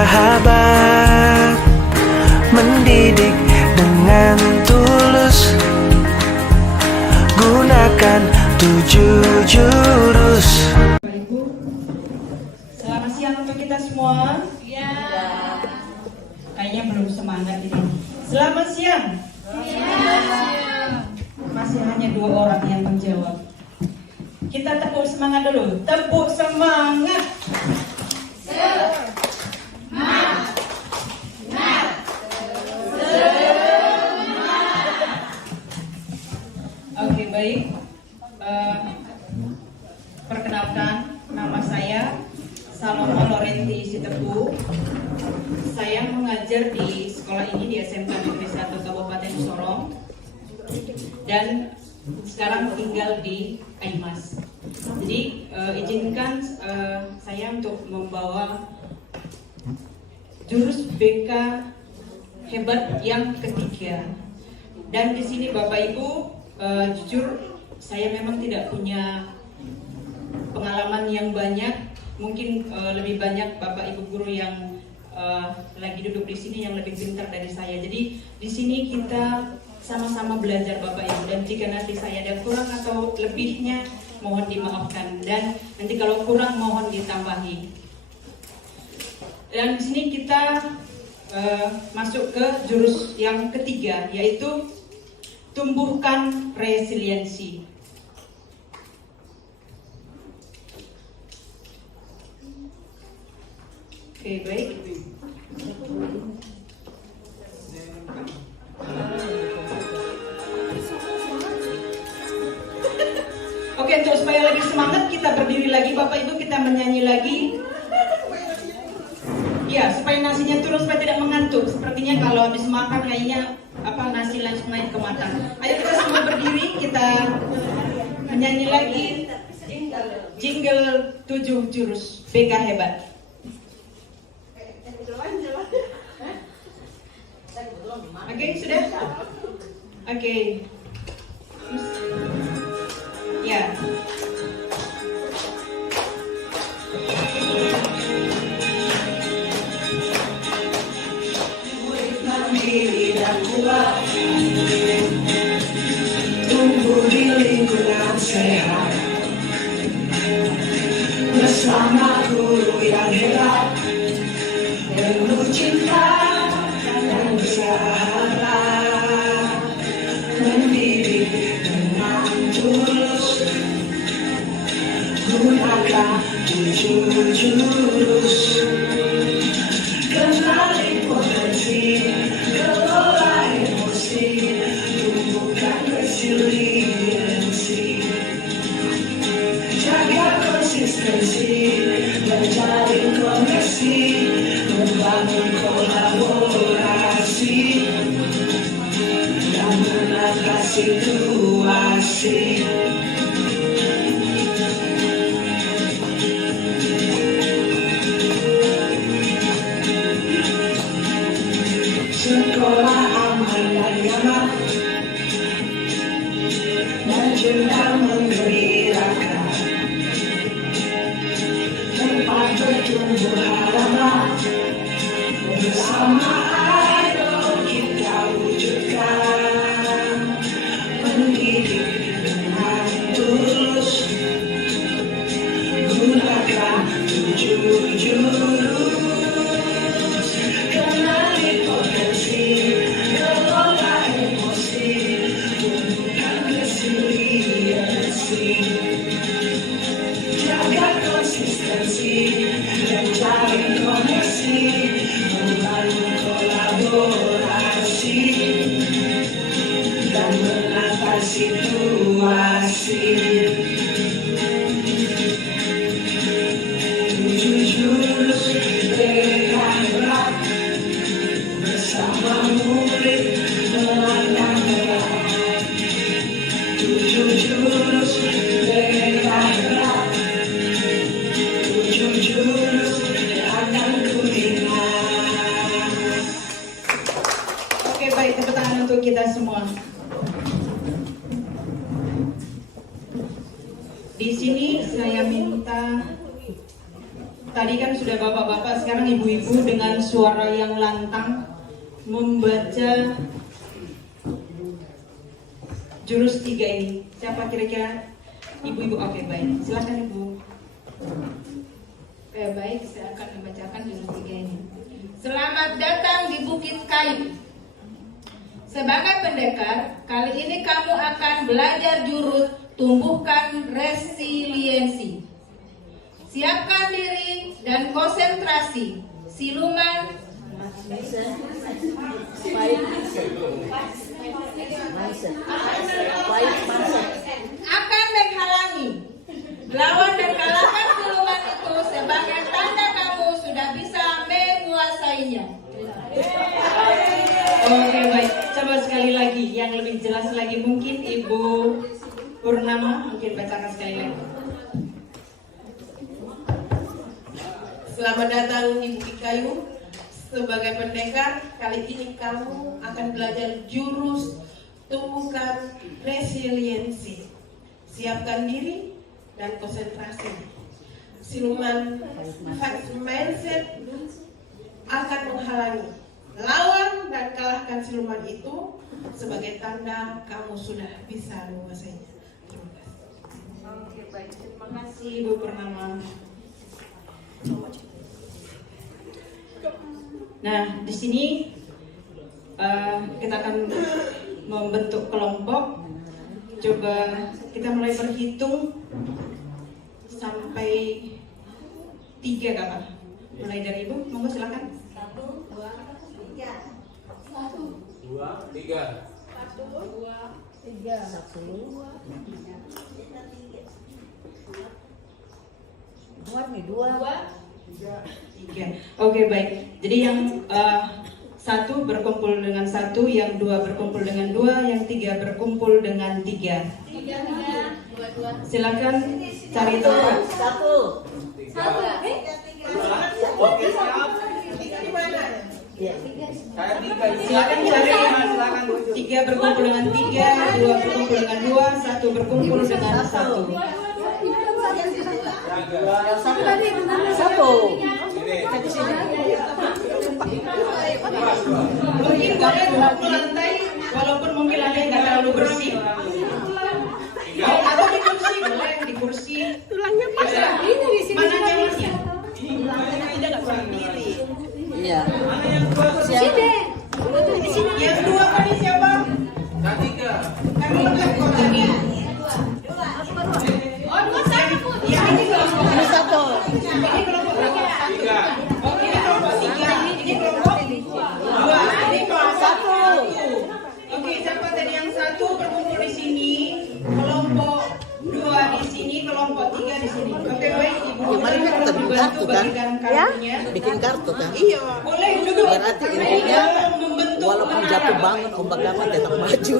sahabat, mendidik dengan tulus, gunakan 7 jurus. Bapak Ibu, selamat siang untuk kita semua. Ya. Kayaknya belum semangat ini. Selamat siang. Masih hanya 2 orang yang menjawab. Kita tepuk semangat dulu. Tepuk semangat. Oke, baik. Perkenalkan, nama saya Saloma Lorenti Sitepu. Saya mengajar di sekolah ini di SMK Negeri 1 Kabupaten Sorong dan sekarang tinggal di Aimas. Jadi izinkan saya untuk membawa jurus BK hebat yang ketiga. Dan di sini Bapak Ibu, jujur saya memang tidak punya pengalaman yang banyak. Mungkin lebih banyak Bapak Ibu guru yang lagi duduk di sini yang lebih pintar dari saya. Jadi di sini kita sama-sama belajar Bapak Ibu, dan jika nanti saya ada kurang atau lebihnya mohon dimaafkan, dan nanti kalau kurang mohon ditambahi. Dan di sini kita masuk ke jurus yang ketiga, yaitu tumbuhkan resiliensi. Oke, baik. Oke, untuk supaya lagi semangat kita berdiri lagi Bapak Ibu, kita menyanyi lagi. Ya, supaya nasinya turun, supaya tidak mengantuk. Sepertinya kalau habis makan kayaknya nasi langsung naik ke mata. Ayo kita semua berdiri, kita menyanyi lagi jingle 7 jurus BK hebat. Oke, sudah? Oke. Ya. Mandiri dan kuat, tumbuh di lingkungan sehat, bersama guru yang hebat, penuh cinta dan sahabat, mendidik dengan tulus, gunakan 7 jurus, kenali potensi, kelola emosi, tumbuhkan resiliensi, jaga konsistensi, dan jalin koneksi, membangun kolaborasi, dan menatasi situasi. Sekolah aman dan nyaman, dan juga menggembirakan, tempat bertumbuh harapan, bersama idol kita wujudkan, mendidik dengan tulus, gunakan 7 jurus, kenali potensi, kelola emosi, tumbuhkan resiliensi, jaga konsistensi, dan cari koneksi, membangun kolaborasi, dan menatasi situasi. 7 jurus BK hebat, bersama murid melangkah berat. 7 jurus BK hebat, 7 jurus akan ku ingat. Oke, baik, tepuk tangan untuk kita semua. dengan suara yang lantang membaca jurus 3 ini. Siapa kira-kira? Ibu-ibu. Oke, baik. Silakan Ibu. Baik, saya akan membacakan jurus 3 ini. Selamat datang di Bukit Kayu. Sebagai pendekar, kali ini kamu akan belajar jurus tumbuhkan resiliensi. Siapkan diri dan konsentrasi. Siluman akan menghalangi. Lawan dan kalahkan siluman itu sebagai tanda kamu sudah bisa menguasainya. Oke, baik. Coba sekali lagi, yang lebih jelas lagi mungkin Ibu Purnama mungkin bacakan sekali lagi. Selamat datang di Bukit Kayu. Sebagai pendekar, kali ini kamu akan belajar jurus tumbuhkan resiliensi. Siapkan diri dan konsentrasi. Siluman fixed mindset akan menghalangi. Lawan dan kalahkan siluman itu sebagai tanda kamu sudah bisa menguasainya. Terima kasih. Oke, baik. Terima kasih Ibu Purnama. Nah, di sini kita akan membentuk kelompok. Coba kita mulai berhitung sampai 3 kapan? Mulai dari Ibu, monggo silakan. 1, 2, 3. 1, 2, 3. 1, 2, 3. 1, 2, 3. Oke, baik. Jadi yang 1 berkumpul dengan 1, yang 2 berkumpul dengan 2, yang 3 berkumpul dengan 3. 3, 2. Silakan cari tempat. 1. Oke, siap. Silakan cari 3 berkumpul dengan 3, 2 berkumpul dengan 2, 1 berkumpul dengan 1. Mungkin boleh duduk di lantai, walaupun mungkin lantai nggak terlalu bersih. Atau di kursi, boleh di kursi. Mana nyamannya? Iya. Yang 2 tadi siapa? Yang 3. Kami lengkap kok tadi. Yang ini kelompok Ini 1. ini kelompok berapa? 3. Oh, ini kelompok 3, ini kelompok 2, ini kelompok 1. Oke, siapa tadi yang 1 berkumpul di sini, kelompok 2 di sini, kelompok 3 di sini. Oke, baik Ibu. Mari kita Tolong bikin dibantu kartu, kan? bagikan kartunya. Bikin kartu kan? Boleh duduk. Berarti intinya Membentuk walaupun menara. jatuh bangun ombak dapat tetap maju.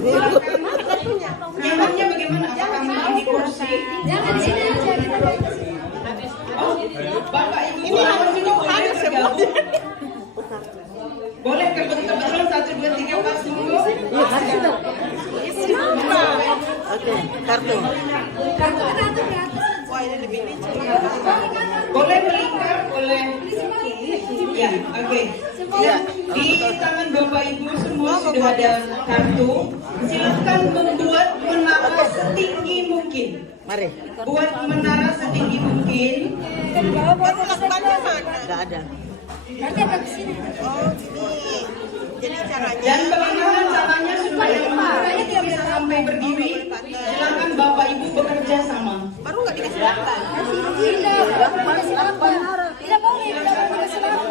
Nyamannya bagaimana? Apakah mau di kursi? Jangan di sini aja, kita dari sini. Oh, Bapak Ibu boleh sini boleh bergabung. Boleh kebetulan 1, 2, 3 pas monggo. Oke, kartu. Kartu kita atur di atas. Boleh melingkar, boleh. Ya, oke. Ya, di tangan Bapak Ibu semua sudah ada kartu. Silakan membuat menara setinggi mungkin. Mari. Buat menara setinggi mungkin. Enggak ada. Nanti akan ke sini. Dan bagaimana caranya supaya menara itu bisa sampai berdiri? Silakan Bapak Ibu bekerja sama. Tidak boleh dikasih lapar. Tidak boleh dikasih lapar.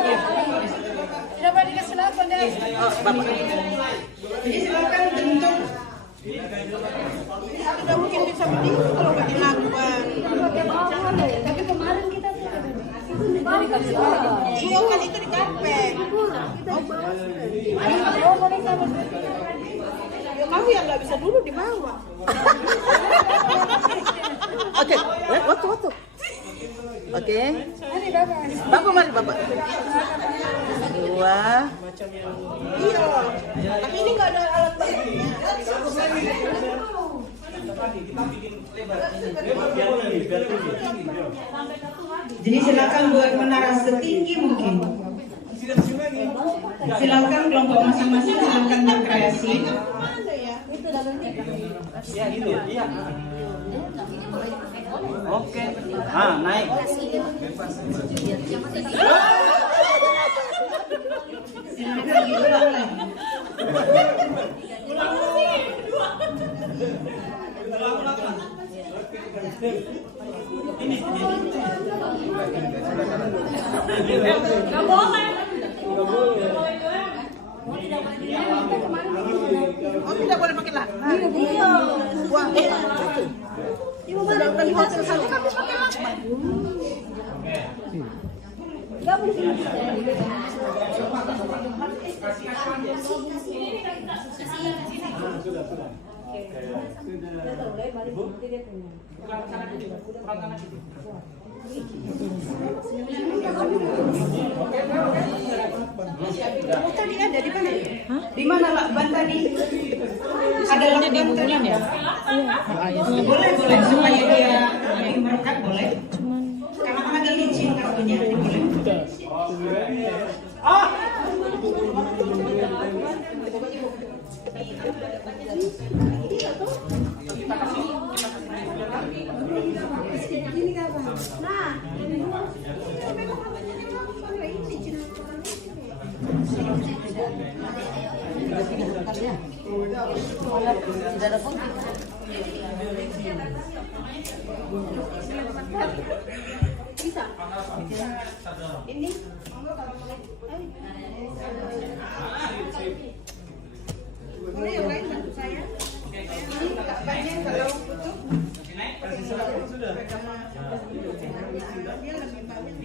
Tidak boleh dikasih lapar. Oh, Bapak. Jadi silakan bentuk. Tidak mungkin bisa berdiri kalau nggak dilakukan. Tapi kemarin kita Iya kan itu di karpet. Ya kamu yang nggak bisa dulu di bawah. Oke, waktu. Oke. Bapak mari Bapak. 2. Iya. Tapi ini nggak ada alat bantunya. Jadi silakan buat menara setinggi mungkin. Silakan kelompok masing-masing silakan berkreasi. Ya gitu. Iya. Oke. Ah, naik. Silakan diulang lagi. Oh, tidak boleh pakai lakban. Iya. Buang. Ibu sedangkan di hotel saja kami pakai lakban. Tadi ada di mana? Di mana lakban tadi? Ada lakban tadi ya? Boleh supaya dia lebih merekat boleh. Karena kan agak licin kartunya, boleh. Bisa. Ini. Boleh yang lain bantu saya. Ini lakbannya kalau tutup. Dia lebih banyak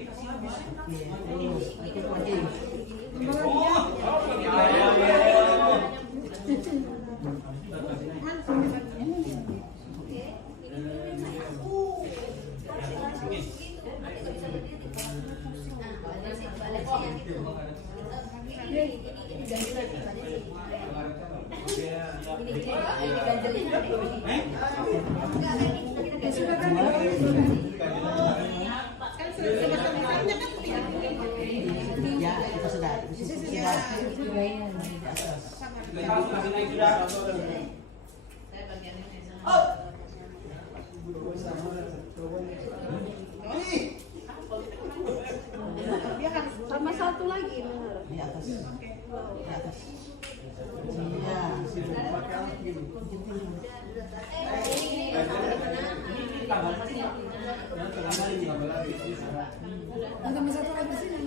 Ya, itu sudah. dia harus sama satu lagi. Di atas. Di atas. Iya. Tambah satu lagi sini.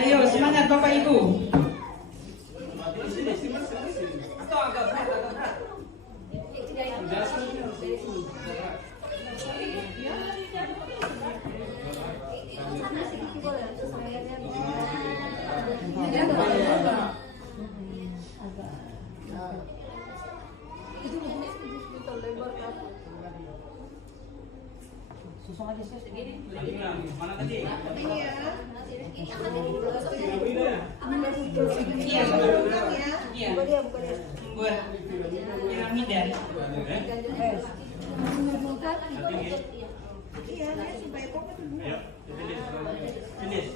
Ayo semangat Bapak Ibu. Mana tadi? Iya. Iya. Buat piramida. Iya, supaya kokoh dulu. Finish.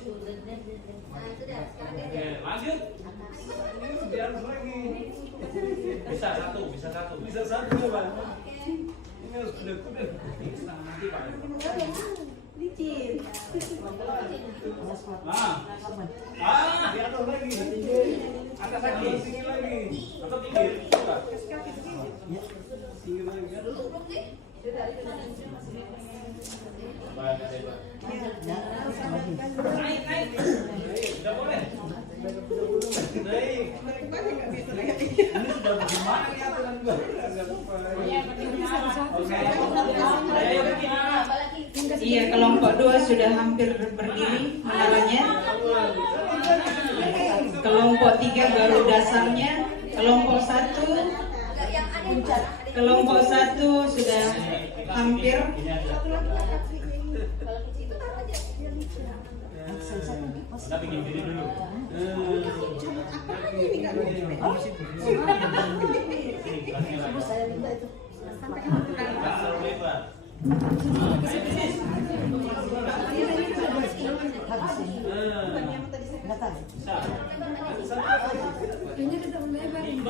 Oke, lanjut. Bisa satu coba. Ini harus kuda-kuda. Nanti Pak. Licin. Jatuh lagi. Atas lagi. Atau pinggir. Coba. Pinggir lagi. Naik. Sudah boleh. Naik. Ini sudah bagaimana ya aturan gua? Enggak lupa. Oke. Iya, kelompok 2 sudah hampir berdiri menaranya. Kelompok 3 baru dasarnya. Kelompok 1 sudah hampir. Kita bikin diri dulu. Ini kita melebar, yang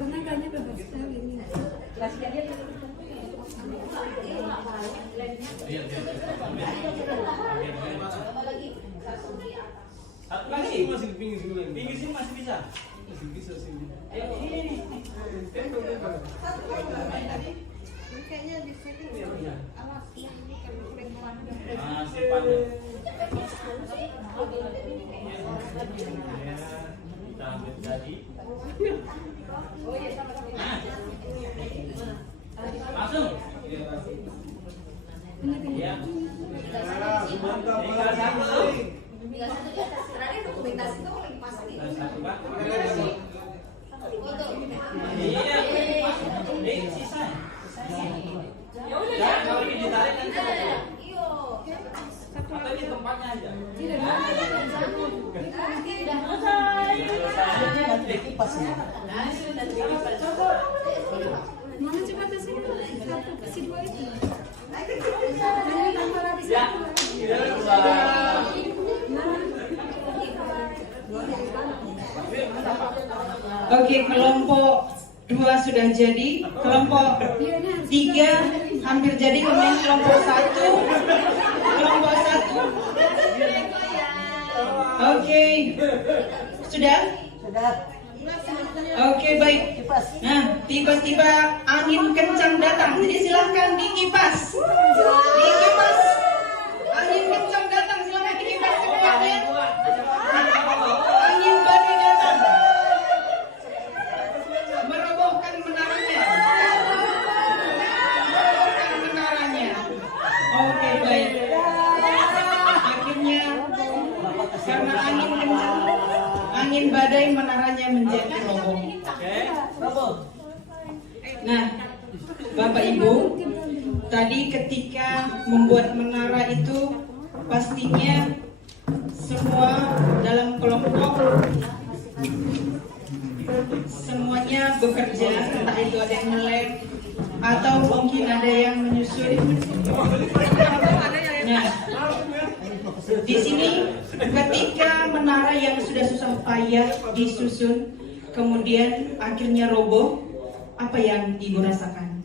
tengah kayaknya bebas sekali ini. Satu lagi masih di pinggir sini. Pinggir sini masih bisa. Masih bisa sini. Ayo ini. Kayaknya di sini alas ini kan kurang panjang. Masih panjang. Kita ambil tadi. Langsung. Ya. Tinggal satu. Dokumentasi itu lagi pasang ini. Satu Pak. Iya. Sisa. Jangan kalau ini ditarik nanti. Atau ini tempatnya aja. Tidak mana coba tes ini satu si dua itu. Ya. Oke, kelompok 2 sudah jadi. Kelompok 3 hampir jadi. Kemudian kelompok 1. Kelompok 1. Oke. Sudah? Oke, baik. Nah, tiba-tiba angin kencang datang. Jadi silahkan dikipas. Dikipas. Angin kencang datang, silahkan dikipas semuanya. Angin badai datang. Merobohkan menaranya. Merobohkan menaranya. Oke, baik. Akhirnya karena angin kencang, angin badai menaranya menjadi roboh. Nah, Bapak Ibu, tadi ketika membuat menara itu pastinya semua dalam kelompok semuanya bekerja, entah itu ada yang melek atau mungkin ada yang menyusun. Nah, di sini ketika menara yang sudah susah payah disusun kemudian akhirnya roboh, apa yang Ibu rasakan?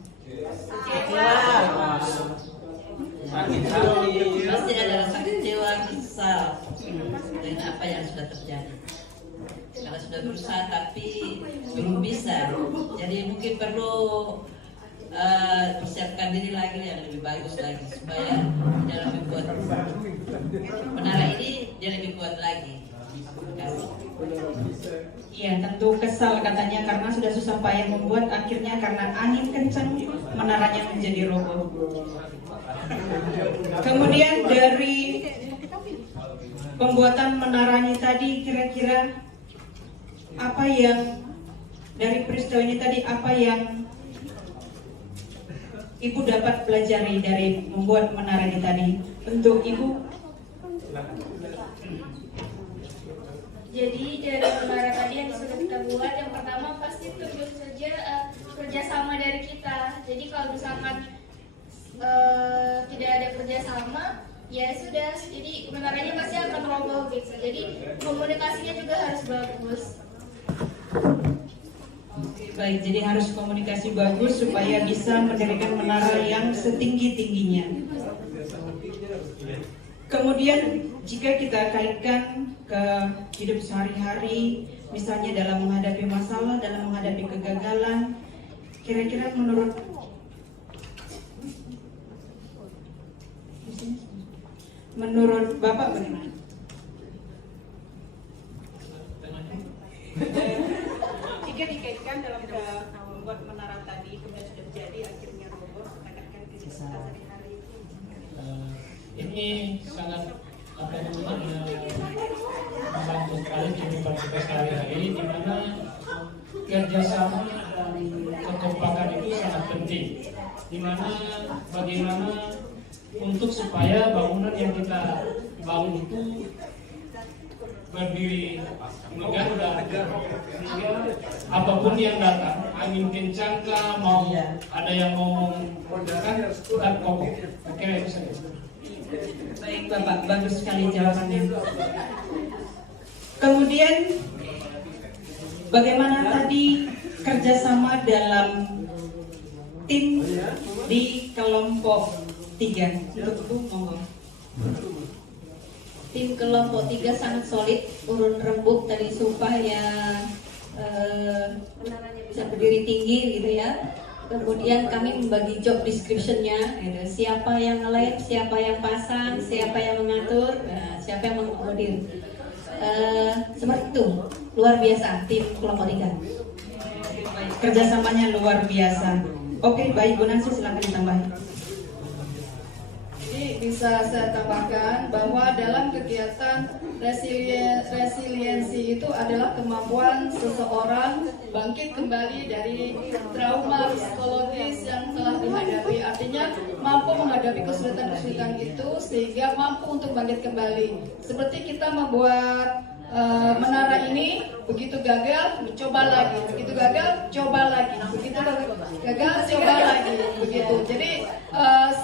Pasti ada rasa kecewa, kesal dengan apa yang sudah terjadi. Karena sudah berusaha tapi belum bisa. Jadi mungkin perlu persiapkan diri lagi yang lebih bagus lagi supaya dalam membuat menara ini dia lebih kuat lagi. Terima kasih. Iya, tentu kesal katanya karena sudah susah payah membuat, akhirnya karena angin kencang menaranya menjadi roboh. Kemudian dari pembuatan menaranya tadi, kira-kira apa yang dari peristiwa ini tadi, apa yang Ibu dapat pelajari dari membuat menara ini tadi? Untuk Ibu? Jadi dari menara tadi yang sudah kita buat, yang pertama pasti tentu saja kerjasama dari kita. Jadi kalau misalkan tidak ada kerjasama, ya sudah. Jadi menaranya pasti akan roboh gitu. Jadi komunikasinya juga harus bagus. Baik, jadi harus komunikasi bagus supaya bisa mendirikan menara yang setinggi-tingginya. Kemudian jika kita kaitkan ke hidup sehari-hari, misalnya dalam menghadapi masalah, dalam menghadapi kegagalan, kira-kira menurut Bapak bagaimana? Jika dikaitkan dalam membuat menara tadi, kemudian sudah jadi akhirnya roboh, katakan kehidupan sehari-hari, Ini sangat membantu sekali kehidupan kita sehari-hari, di mana kerjasama dan kekompakan itu sangat penting. Di mana bagaimana untuk supaya bangunan yang kita bangun itu berdiri megah dan sehingga apapun yang datang, angin kencang kah, mau ada yang mau meledakan, tetap kokoh. Oke, itu saja. Baik Bapak, bagus sekali jawabannya. Kemudian bagaimana tadi kerjasama dalam tim di kelompok 3? Untuk itu monggo. Tim kelompok 3 sangat solid, urun rembuk tadi supaya bisa berdiri tinggi gitu ya. Kemudian kami membagi job description-nya gitu. Siapa yang nge-lab, siapa yang pasang, siapa yang mengatur, siapa yang mengakomodir. Seperti itu, luar biasa tim kelompok 3. Kerjasamanya luar biasa. Oke, baik Bu Nancy, silakan ditambahin. Jadi bisa saya tambahkan bahwa dalam kegiatan resiliensi itu adalah kemampuan seseorang bangkit kembali dari trauma psikologis yang telah dihadapi. Artinya mampu menghadapi kesulitan-kesulitan itu sehingga mampu untuk bangkit kembali. Seperti kita membuat menara ini, begitu gagal mencoba lagi, begitu gagal coba lagi, begitu gagal coba lagi, begitu. Jadi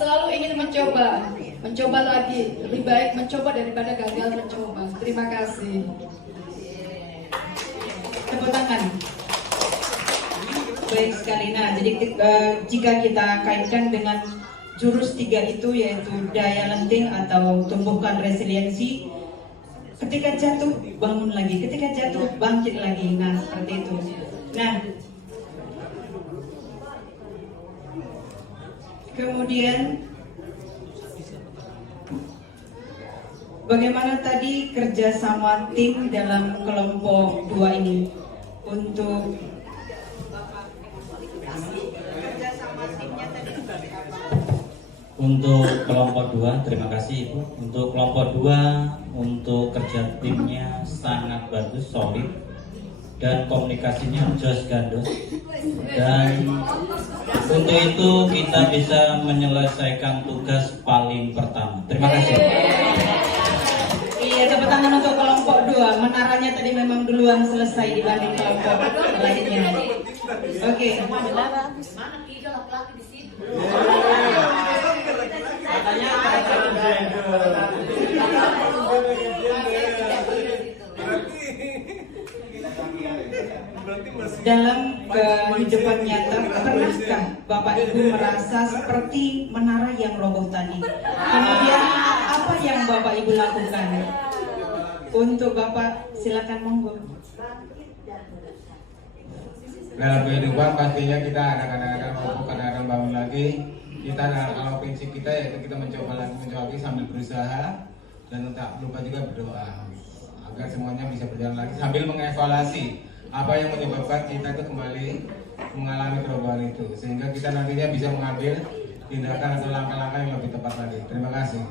selalu ingin mencoba lagi, lebih baik mencoba daripada gagal mencoba. Terima kasih. Tepuk tangan. Baik sekali. Nah, jadi jika kita kaitkan dengan jurus 3 itu, yaitu daya lenting atau tumbuhkan resiliensi. Ketika jatuh, bangun lagi. Ketika jatuh, bangkit lagi. Nah, seperti itu. Nah, kemudian bagaimana tadi kerjasama tim dalam kelompok 2 ini untuk kerjasama timnya tadi? Untuk kelompok 2, terima kasih Ibu. Untuk kelompok 2, untuk kerja timnya sangat bagus, solid, dan komunikasinya jos gandos. Dan untuk itu kita bisa menyelesaikan tugas paling pertama. Terima kasih. Iya, tepuk tangan untuk kelompok 2. Menaranya tadi memang duluan selesai dibanding kelompok lainnya. Oke. Mana 3 laki-laki di situ? Katanya dalam kehidupan nyata, pernahkah Bapak Ibu merasa seperti menara yang roboh tadi? Kemudian apa yang Bapak Ibu lakukan? Untuk Bapak, silakan monggo. Dalam kehidupan pastinya kita ada kadang-kadang roboh, kadang-kadang bangun lagi. Kita kalau prinsip kita yaitu kita mencoba lagi sambil berusaha, dan tak lupa juga berdoa agar semuanya bisa berjalan lagi sambil mengevaluasi apa yang menyebabkan kita itu kembali mengalami perubahan itu, sehingga kita nantinya bisa mengambil tindakan atau langkah-langkah yang lebih tepat lagi. Terima kasih.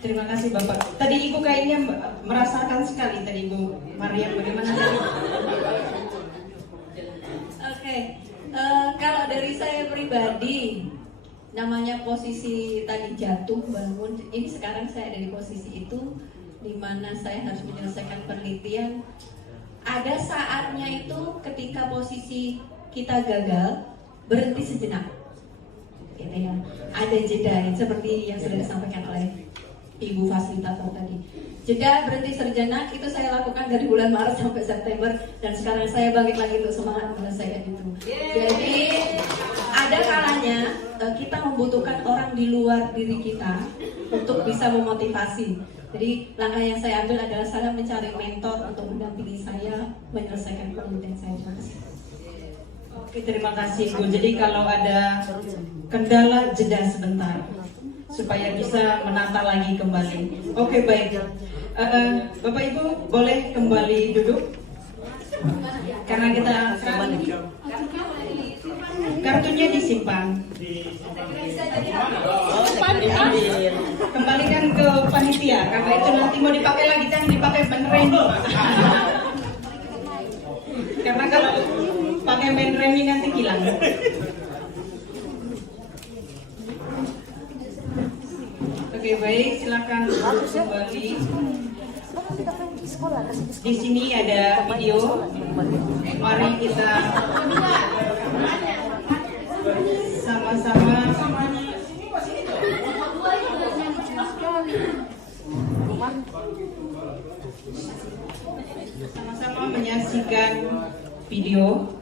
Terima kasih Bapak. Tadi Ibu kayaknya merasakan sekali tadi Ibu Mariam, bagaimana tadi? Oke. Kalau dari saya pribadi, namanya posisi tadi jatuh bangun, ini sekarang saya ada di posisi itu, di mana saya harus menyelesaikan penelitian. Ada saatnya itu ketika posisi kita gagal, berhenti sejenak, gitu ya. Ada jeda seperti yang sudah disampaikan oleh Ibu fasilitator tadi. Jeda berhenti sejenak itu saya lakukan dari bulan Maret sampai September, dan sekarang saya bangkit lagi untuk semangat menyelesaikan itu. Jadi ada kalanya kita membutuhkan orang di luar diri kita untuk bisa memotivasi. Jadi langkah yang saya ambil adalah saya mencari mentor untuk mendampingi saya menyelesaikan penelitian saya. Terima kasih. Oke, terima kasih Bu. Jadi kalau ada kendala, jeda sebentar supaya bisa menata lagi kembali. Oke, baik. Bapak Ibu boleh kembali duduk karena kita Kartunya disimpan. Kembalikan ke panitia karena itu nanti mau dipakai lagi, jangan dipakai beneran. Karena kalau pakai beneran ini nanti hilang. Oke, baik, silakan kembali. Di sini ada video. Mari kita sama-sama menyaksikan video.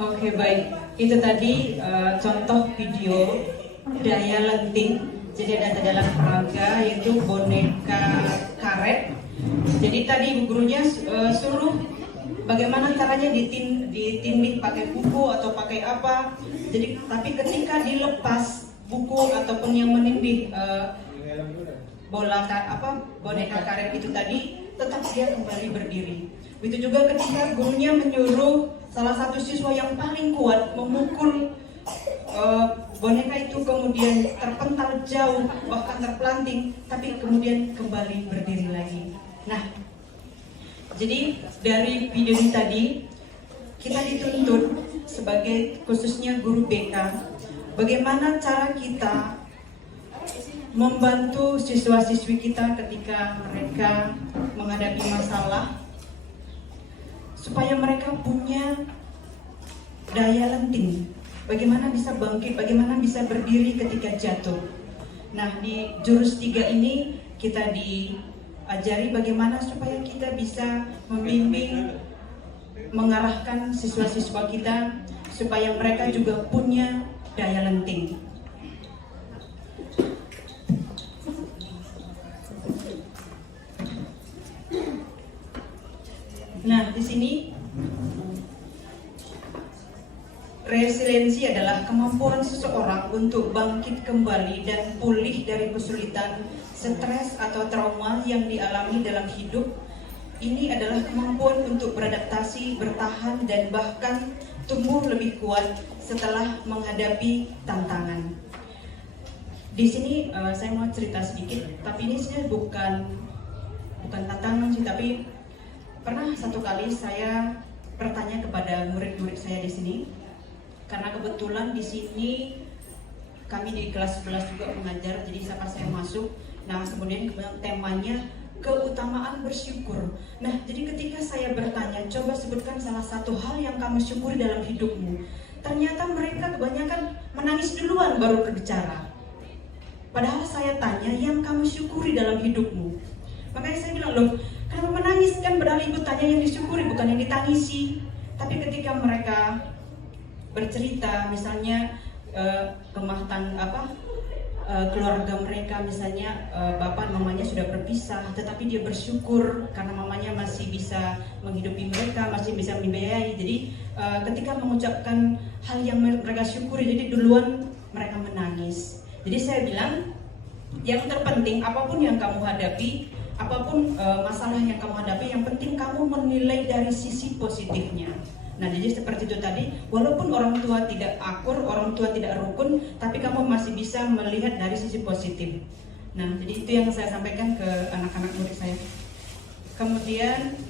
Oke, baik, itu tadi contoh video daya lenting. Jadi ada dalam peraga yaitu boneka karet. Jadi tadi ibu gurunya suruh bagaimana caranya ditindih pakai buku atau pakai apa. Jadi tapi ketika dilepas buku ataupun yang menindih boneka karet itu tadi, tetap dia kembali berdiri. Begitu juga ketika gurunya menyuruh salah satu siswa yang paling kuat memukul boneka itu, kemudian terpental jauh bahkan terpelanting, tapi kemudian kembali berdiri lagi. Nah, jadi dari video ini tadi kita dituntut sebagai khususnya guru BK, bagaimana cara kita membantu siswa-siswi kita ketika mereka menghadapi masalah, supaya mereka punya daya lenting, bagaimana bisa bangkit, bagaimana bisa berdiri ketika jatuh. Nah, di jurus 3 ini kita diajari bagaimana supaya kita bisa membimbing, mengarahkan siswa-siswa kita supaya mereka juga punya daya lenting. Nah, di sini resiliensi adalah kemampuan seseorang untuk bangkit kembali dan pulih dari kesulitan, stres atau trauma yang dialami dalam hidup. Ini adalah kemampuan untuk beradaptasi, bertahan, dan bahkan tumbuh lebih kuat setelah menghadapi tantangan. Di sini saya mau cerita sedikit, tapi ini sebenarnya bukan tantangan sih, tapi pernah satu kali saya bertanya kepada murid-murid saya di sini, karena kebetulan di sini kami di kelas 11 juga mengajar, jadi saat saya masuk, nah kemudian temanya keutamaan bersyukur. Nah, jadi ketika saya bertanya, coba sebutkan salah satu hal yang kamu syukuri dalam hidupmu. Ternyata mereka kebanyakan menangis duluan baru berbicara. Padahal saya tanya yang kamu syukuri dalam hidupmu. Makanya saya bilang, loh, kenapa menangis? Kan berarti ibu tanya yang disyukuri, bukan yang ditangisi. Tapi ketika mereka bercerita, misalnya keluarga mereka, misalnya bapak mamanya sudah berpisah, tetapi dia bersyukur karena mamanya masih bisa menghidupi mereka, masih bisa membiayai. Jadi ketika mengucapkan hal yang mereka syukuri, jadi duluan mereka menangis. Jadi saya bilang, yang terpenting apapun yang kamu hadapi, apapun masalah yang kamu hadapi, yang penting kamu menilai dari sisi positifnya. Nah, jadi seperti itu tadi, walaupun orang tua tidak akur, orang tua tidak rukun, tapi kamu masih bisa melihat dari sisi positif. Nah, jadi itu yang saya sampaikan ke anak-anak murid saya. Kemudian,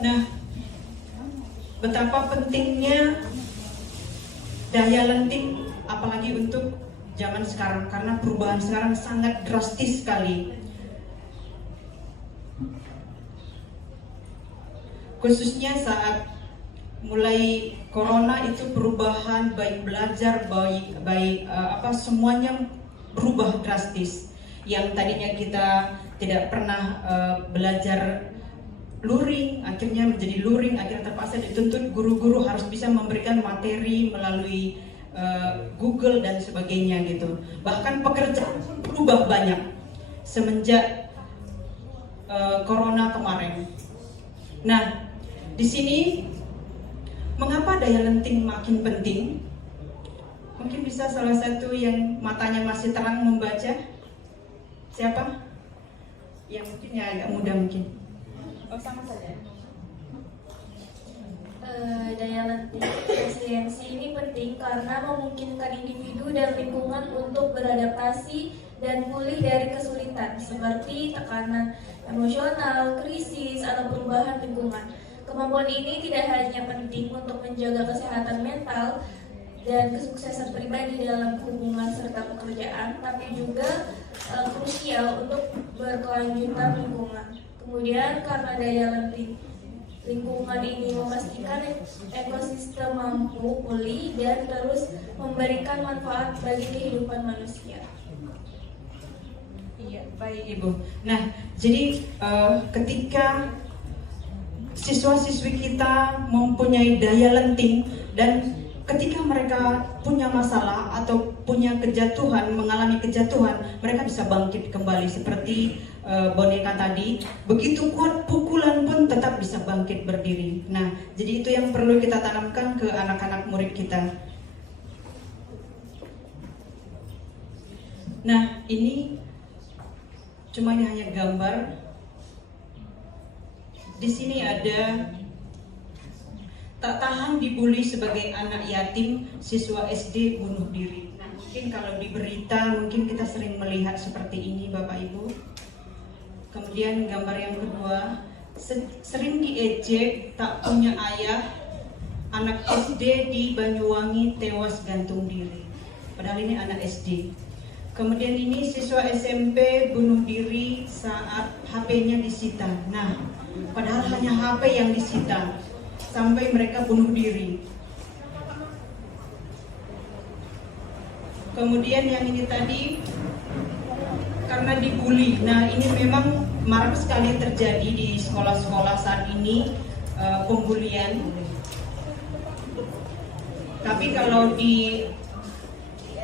nah, betapa pentingnya daya lenting, apalagi untuk zaman sekarang, karena perubahan sekarang sangat drastis sekali. Khususnya saat mulai corona itu perubahan baik belajar, baik semuanya berubah drastis. Yang tadinya kita tidak pernah belajar luring, akhirnya menjadi luring, akhirnya terpaksa dituntut guru-guru harus bisa memberikan materi melalui Google dan sebagainya gitu. Bahkan pekerjaan berubah banyak semenjak corona kemarin. Nah, di sini mengapa daya lenting makin penting? Mungkin bisa salah satu yang matanya masih terang membaca. Siapa? Yang mungkin ya agak muda mungkin. Oh, sama saja. Daya lenting resiliensi ini penting karena memungkinkan individu dan lingkungan untuk beradaptasi dan pulih dari kesulitan seperti tekanan emosional, krisis, atau perubahan lingkungan. Kemampuan ini tidak hanya penting untuk menjaga kesehatan mental dan kesuksesan pribadi dalam hubungan serta pekerjaan, tapi juga krusial untuk berkelanjutan lingkungan. Kemudian karena daya lenting lingkungan ini memastikan ekosistem mampu pulih dan terus memberikan manfaat bagi kehidupan manusia. Iya, baik Ibu. Nah, jadi ketika siswa-siswi kita mempunyai daya lenting dan ketika mereka punya masalah atau punya kejatuhan, mengalami kejatuhan, mereka bisa bangkit kembali seperti boneka tadi. Begitu kuat pukulan pun tetap bisa bangkit berdiri. Nah, jadi itu yang perlu kita tanamkan ke anak-anak murid kita. Nah, ini cuma ini hanya gambar. Di sini ada tak tahan dibully sebagai anak yatim, siswa SD bunuh diri. Nah, mungkin kalau di berita mungkin kita sering melihat seperti ini Bapak Ibu. Kemudian gambar yang kedua, sering diejek, tak punya ayah, anak SD di Banyuwangi tewas gantung diri. Padahal ini anak SD. Kemudian ini siswa SMP bunuh diri saat HP-nya disita. Nah, padahal hanya HP yang disita sampai mereka bunuh diri. Kemudian yang ini tadi karena dibully. Nah, ini memang marak sekali terjadi di sekolah-sekolah saat ini, pembulian. Tapi kalau di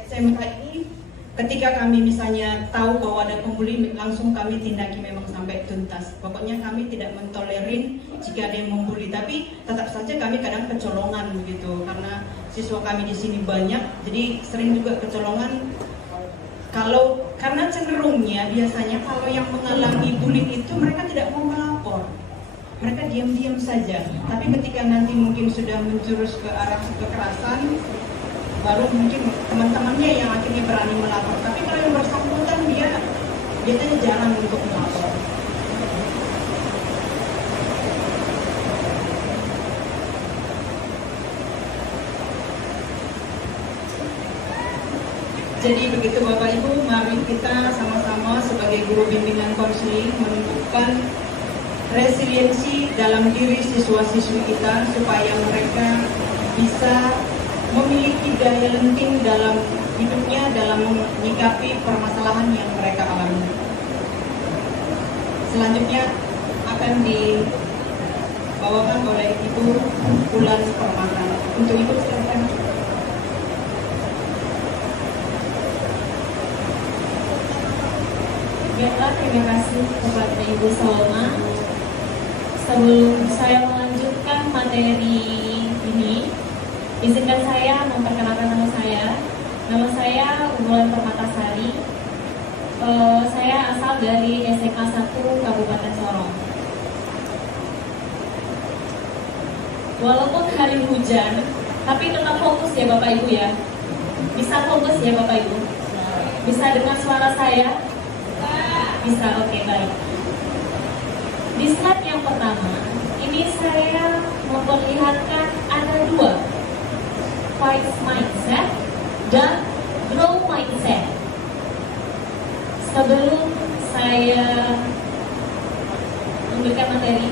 SMK ini, ketika kami misalnya tahu bahwa ada pembuli, langsung kami tindaki memang sampai tuntas. Pokoknya kami tidak mentolerin jika ada yang membuli, tapi tetap saja kami kadang kecolongan begitu, karena siswa kami di sini banyak, jadi sering juga kecolongan. Karena cenderungnya biasanya kalau yang mengalami bullying itu mereka tidak mau melapor, mereka diam-diam saja. Tapi ketika nanti mungkin sudah menjurus ke arah kekerasan, baru mungkin teman-temannya yang akhirnya berani melapor. Tapi kalau yang bersangkutan dia biasanya jarang untuk melapor. Jadi begitu Bapak Ibu, mari kita sama-sama sebagai guru bimbingan konseling menumbuhkan resiliensi dalam diri siswa-siswi kita supaya mereka bisa memiliki daya lenting dalam hidupnya dalam menyikapi permasalahan yang mereka alami. Selanjutnya akan dibawakan oleh Ibu Bulan Permata. Untuk itu silakan. Baiklah, terima kasih kepada Ibu Salma. Sebelum saya melanjutkan materi ini, izinkan saya memperkenalkan nama saya. Nama saya Bulan Permatasari. Saya asal dari SMA 1 Kabupaten Sorong. Walaupun hari hujan, tapi tetap fokus ya Bapak Ibu ya. Bisa fokus ya Bapak Ibu? Bisa dengar suara saya? Bisa, oke, baik. Di slide yang pertama, ini saya memperlihatkan ada dua, fixed mindset dan grow mindset. Sebelum saya memberikan materi,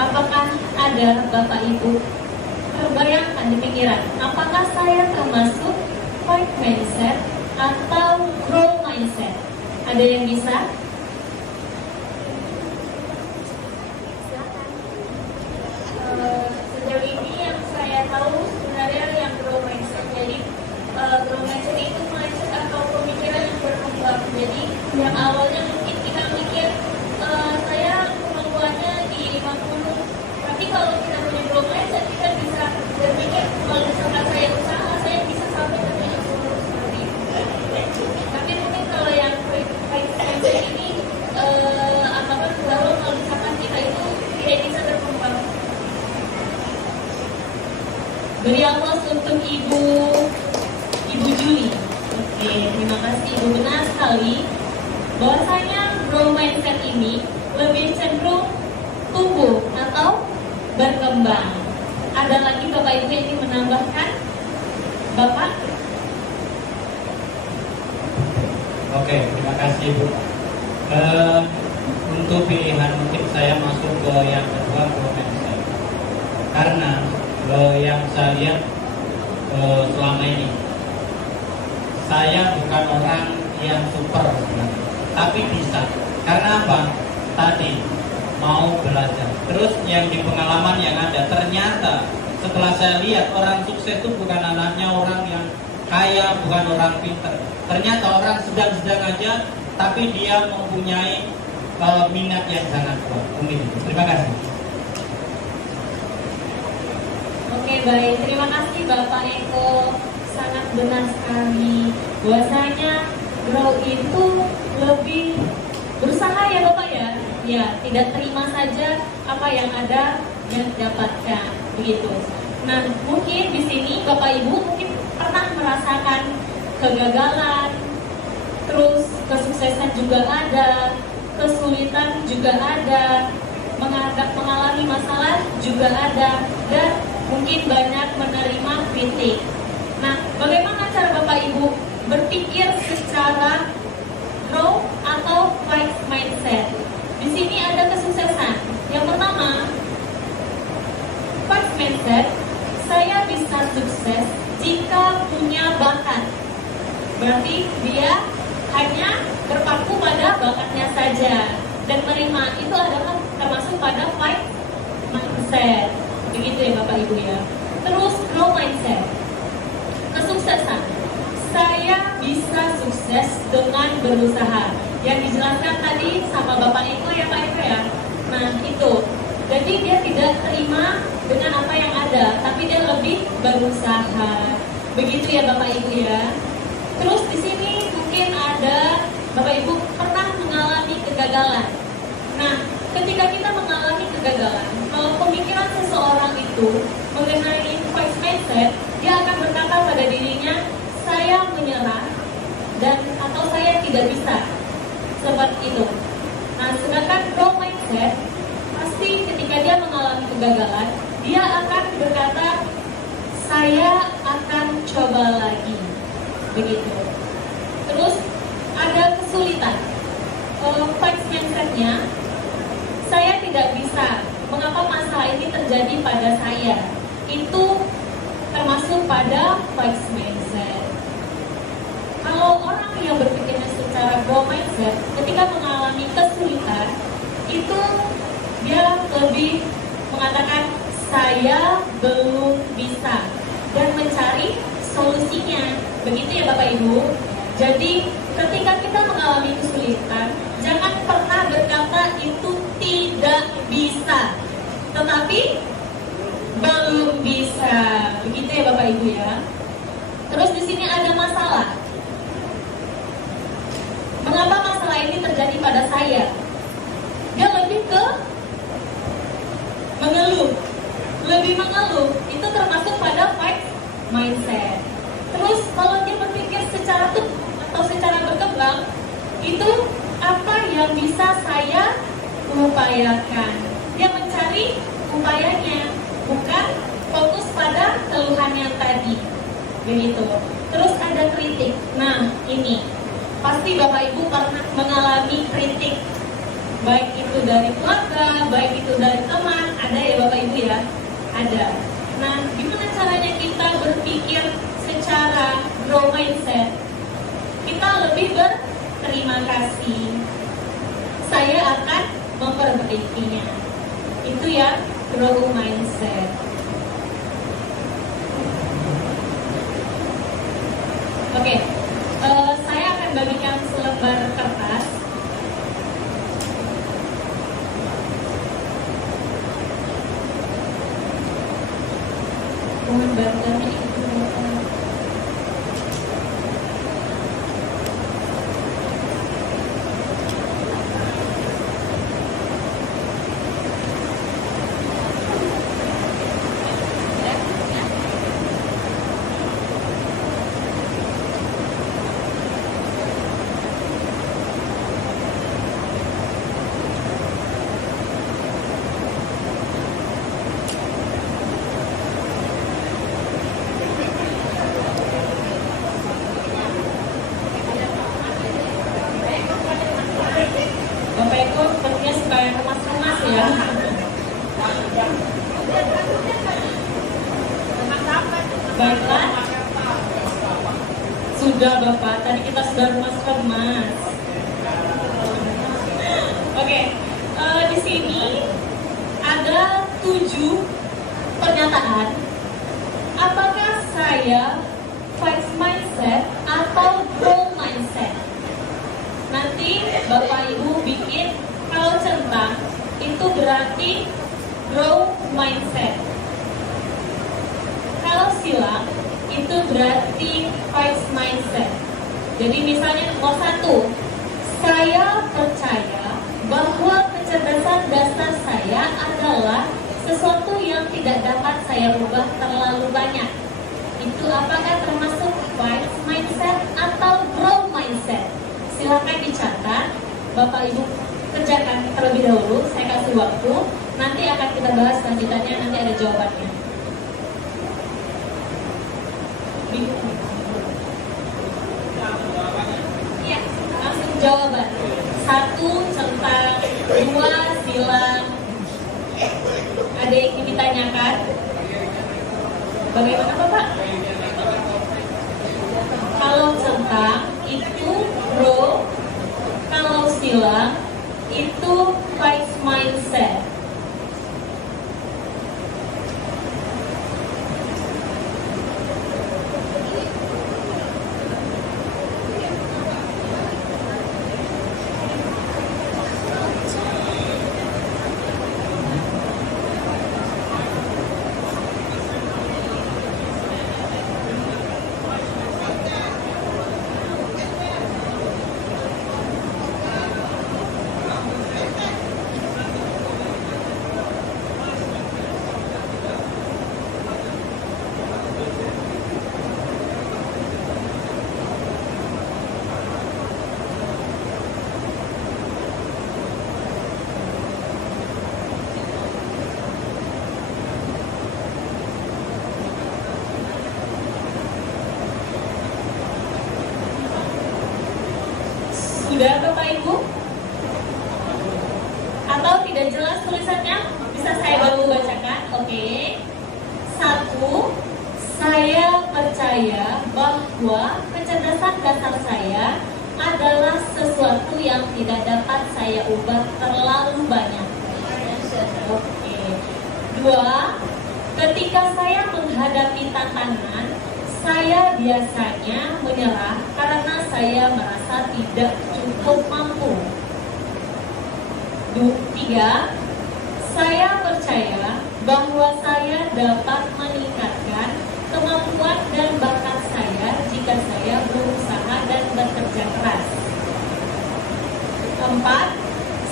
apakah ada Bapak Ibu terbayangkan di pikiran, apakah saya termasuk fixed mindset atau grow mindset? Ada yang bisa? Sejauh ini yang saya tahu sebenarnya yang grow mindset. Jadi grow mindset itu mindset atau pemikiran yang berkembang. Jadi yang awalnya mungkin kita mikir saya kemampuannya di 50, tapi kalau kita punya grow mindset kita bisa berpikir kalau misalkan saya usaha saya bisa sampai ke 70 seperti itu. Tapi mungkin kalau yang fixed mindset ini apakah kalau misalkan kita itu tidak bisa berkembang. Beri aplaus untuk Ibu Juli. Oke, terima kasih Ibu. Benar sekali bahwasanya grow mindset ini lebih cenderung tumbuh atau berkembang. Ada lagi Bapak Ibu yang ingin menambahkan? Bapak? Oke, terima kasih Bu. Untuk pilihan mungkin saya masuk ke yang kedua, grow mindset. Karena yang saya lihat selama ini, saya bukan orang yang super sebenarnya, tapi bisa. Karena apa? Tadi mau belajar. Terus yang di pengalaman yang ada, ternyata setelah saya lihat orang sukses itu bukan anaknya orang yang kaya, bukan orang pintar. Ternyata orang sedang-sedang aja, tapi dia mempunyai minat yang sangat kuat. Terima kasih. Oke, baik. Terima kasih Bapak Eko. Sangat benar sekali. Bahwasanya grow itu lebih berusaha ya Bapak ya. Ya, tidak terima saja apa yang ada dan dapatkan. Begitu. Nah, mungkin di sini Bapak Ibu mungkin pernah merasakan kegagalan, terus kesuksesan juga ada, kesulitan juga ada, mengalami masalah juga ada, dan mungkin banyak menerima kritik. Nah, bagaimana cara Bapak Ibu berpikir secara grow atau fixed mindset? Di sini ada kesuksesan. Yang pertama, fixed mindset, saya bisa sukses jika punya bakat. Berarti dia hanya berpaku pada bakatnya saja dan menerima. Itu adalah termasuk pada fixed mindset. Begitu ya Bapak Ibu ya. Terus grow mindset, kesuksesan, saya bisa sukses dengan berusaha. Yang dijelaskan tadi sama Bapak Eko ya Pak Eko ya. Nah itu, jadi dia tidak terima dengan apa yang ada, tapi dia lebih berusaha. Begitu ya Bapak Ibu ya. Terus di sini mungkin ada Bapak Ibu pernah mengalami kegagalan. Nah, ketika kita mengalami kegagalan, kalau pemikiran seseorang itu mengenai fixed mindset, dia akan berkata pada dirinya, saya menyerah dan atau saya tidak bisa, seperti itu. Nah, sedangkan grow mindset, pasti ketika dia mengalami kegagalan, dia akan berkata, saya akan coba lagi, begitu. Terus ada kesulitan, fixed mindsetnya, saya tidak bisa. Mengapa masalah ini terjadi pada saya? Itu termasuk pada fixed mindset. Kalau orang yang berpikirnya secara growth mindset, ketika mengalami kesulitan, itu dia lebih mengatakan saya belum bisa dan mencari solusinya. Begitu ya Bapak Ibu. Jadi ketika kita mengalami kesulitan, jangan pernah berkata itu tidak bisa, tetapi belum bisa. Begitu ya Bapak Ibu ya. Terus di sini ada masalah. Mengapa masalah ini terjadi pada saya? Dia lebih ke mengeluh. Lebih mengeluh, itu termasuk pada fixed mindset. Terus kalau dia berpikir secara atau secara berkembang, itu apa yang bisa saya upayakan. Dia mencari upayanya, bukan fokus pada keluhannya tadi. Begitu. Terus ada kritik. Nah, ini pasti Bapak Ibu pernah mengalami kritik, baik itu dari keluarga, baik itu dari teman. Ada ya Bapak Ibu ya? Ada. Nah, gimana caranya kita berpikir secara growth mindset? Kita lebih berterima kasih. Saya akan memperbaikinya. Itu ya growth mindset. Oke. Saya akan bagikan selebar kertas. Mohon bantuannya Ibu. Bapak Ibu sepertinya suka yang kemas-kemas ya. Baiklah. Sudah Bapak, tadi kita sudah kemas-kemas. Oke, di sini ada 7 pernyataan. Apakah saya fixed mindset atau growth mindset? Nanti Bapak Ibu bikin, kalau centang itu berarti growth mindset. Kalau silang itu berarti fixed mindset. Jadi misalnya nomor 1, saya percaya bahwa kecerdasan dasar saya adalah sesuatu yang tidak dapat saya ubah terlalu banyak. Itu apakah termasuk fixed mindset atau growth mindset? Silahkan dicatat, Bapak Ibu kerjakan terlebih dahulu, saya kasih waktu, nanti akan kita bahas lanjutannya, nanti ada jawabannya. Iya, langsung jawaban. 1 centang, 2 silang. Ada yang ingin ditanyakan? Bagaimana Bapak? Kalau centang itu grow, kalau silang itu fixed mindset. Sudah Bapak Ibu? Atau tidak jelas tulisannya? Bisa saya bantu bacakan? Oke. 1, Saya percaya bahwa kecerdasan dasar saya adalah sesuatu yang tidak dapat saya ubah terlalu banyak. Oke. 2. Ketika saya menghadapi tantangan, saya biasanya menyerah karena saya merasa tidak cukup mampu. 3. Saya percaya bahwa saya dapat meningkatkan kemampuan dan bakat saya jika saya berusaha dan bekerja keras. 4.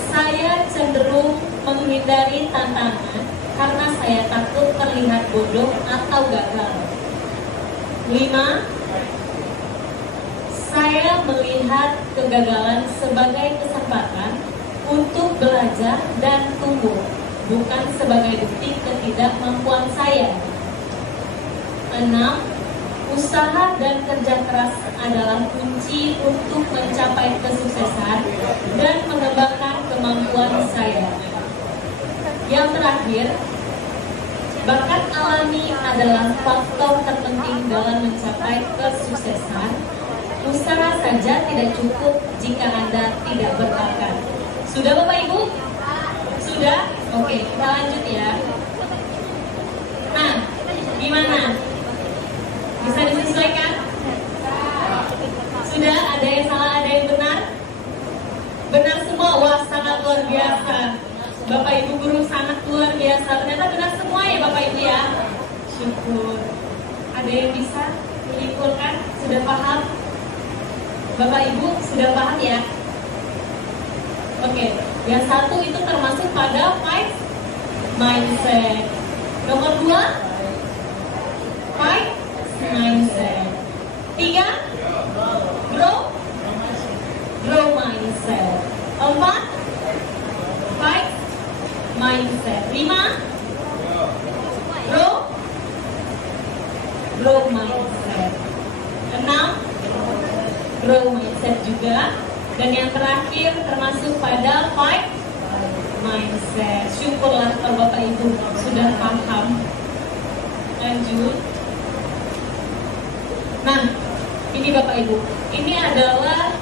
Saya cenderung menghindari tantangan karena saya takut terlihat bodoh atau gagal. 5. Saya melihat kegagalan sebagai kesempatan untuk belajar dan tumbuh, bukan sebagai bukti ketidakmampuan saya. 6. Usaha dan kerja keras adalah kunci untuk mencapai kesuksesan dan mengembangkan kemampuan saya. Yang terakhir, bakat alami adalah faktor terpenting dalam mencapai kesuksesan. Usaha saja tidak cukup jika Anda tidak berbakat. Sudah Bapak Ibu? Sudah? Oke, kita lanjut ya. Nah, gimana? Bisa disesuaikan? Sudah? Ada yang salah, ada yang benar? Benar semua? Wah, sangat luar biasa. Bapak Ibu guru sangat luar biasa. Ternyata benar semua ya Bapak Ibu ya. Syukur. Ada yang bisa menyimpulkan? Sudah paham? Bapak Ibu sudah paham ya? Oke, yang satu itu termasuk pada fight mindset. Nomor 2, fight mindset. 3, grow mindset. 4, fight mindset. 5, grow mindset. 6, grow mindset juga. Dan yang terakhir termasuk pada fight mindset. Syukurlah kalau Bapak Ibu sudah paham. Lanjut. Nah, ini Bapak Ibu, ini adalah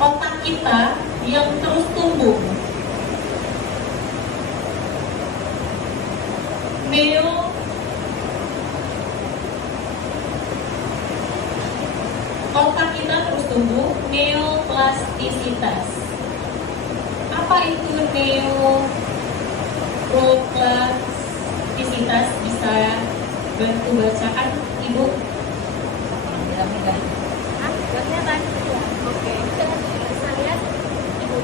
otak kita yang terus tumbuh. Otak kita terus tumbuh, neoplastisitas. Apa itu neoplastisitas? Bisa bantu bacakan, Ibu? Kelihatan? Oke. Bisa lihat, Ibu?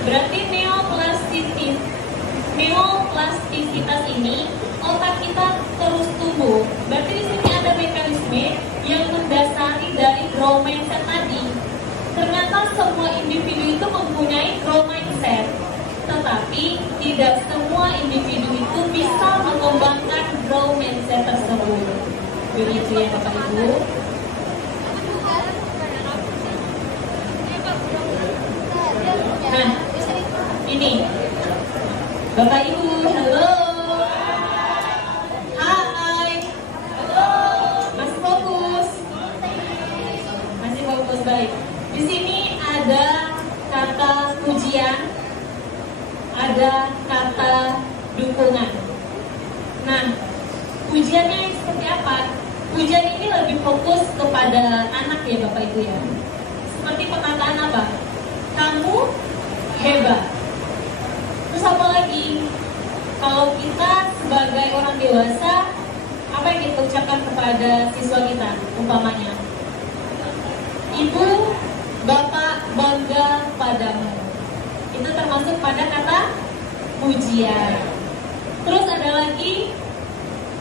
Berarti neoplastisitas ini otak kita terus tumbuh. Berarti di sini ada mekanisme yang mendasari dari growth mindset tadi. Ternyata semua individu itu mempunyai growth mindset, tetapi tidak semua individu itu bisa mengembangkan growth mindset tersebut. Begitu ya Bapak Ibu. Nah, ini Bapak Ibu, halo. Hai. Halo. Masih fokus? Masih fokus, baik. Di sini ada kata pujian, ada kata dukungan. Nah, pujiannya seperti apa? pujian ini lebih fokus kepada anak ya Bapak Ibu ya. Seperti perkataan apa? Kamu hebat. Terus apa lagi? Kalau kita sebagai orang dewasa, apa yang kita ucapkan kepada siswa kita? Umpamanya, Ibu, Bapak bangga padamu. Itu termasuk pada kata pujian. Terus ada lagi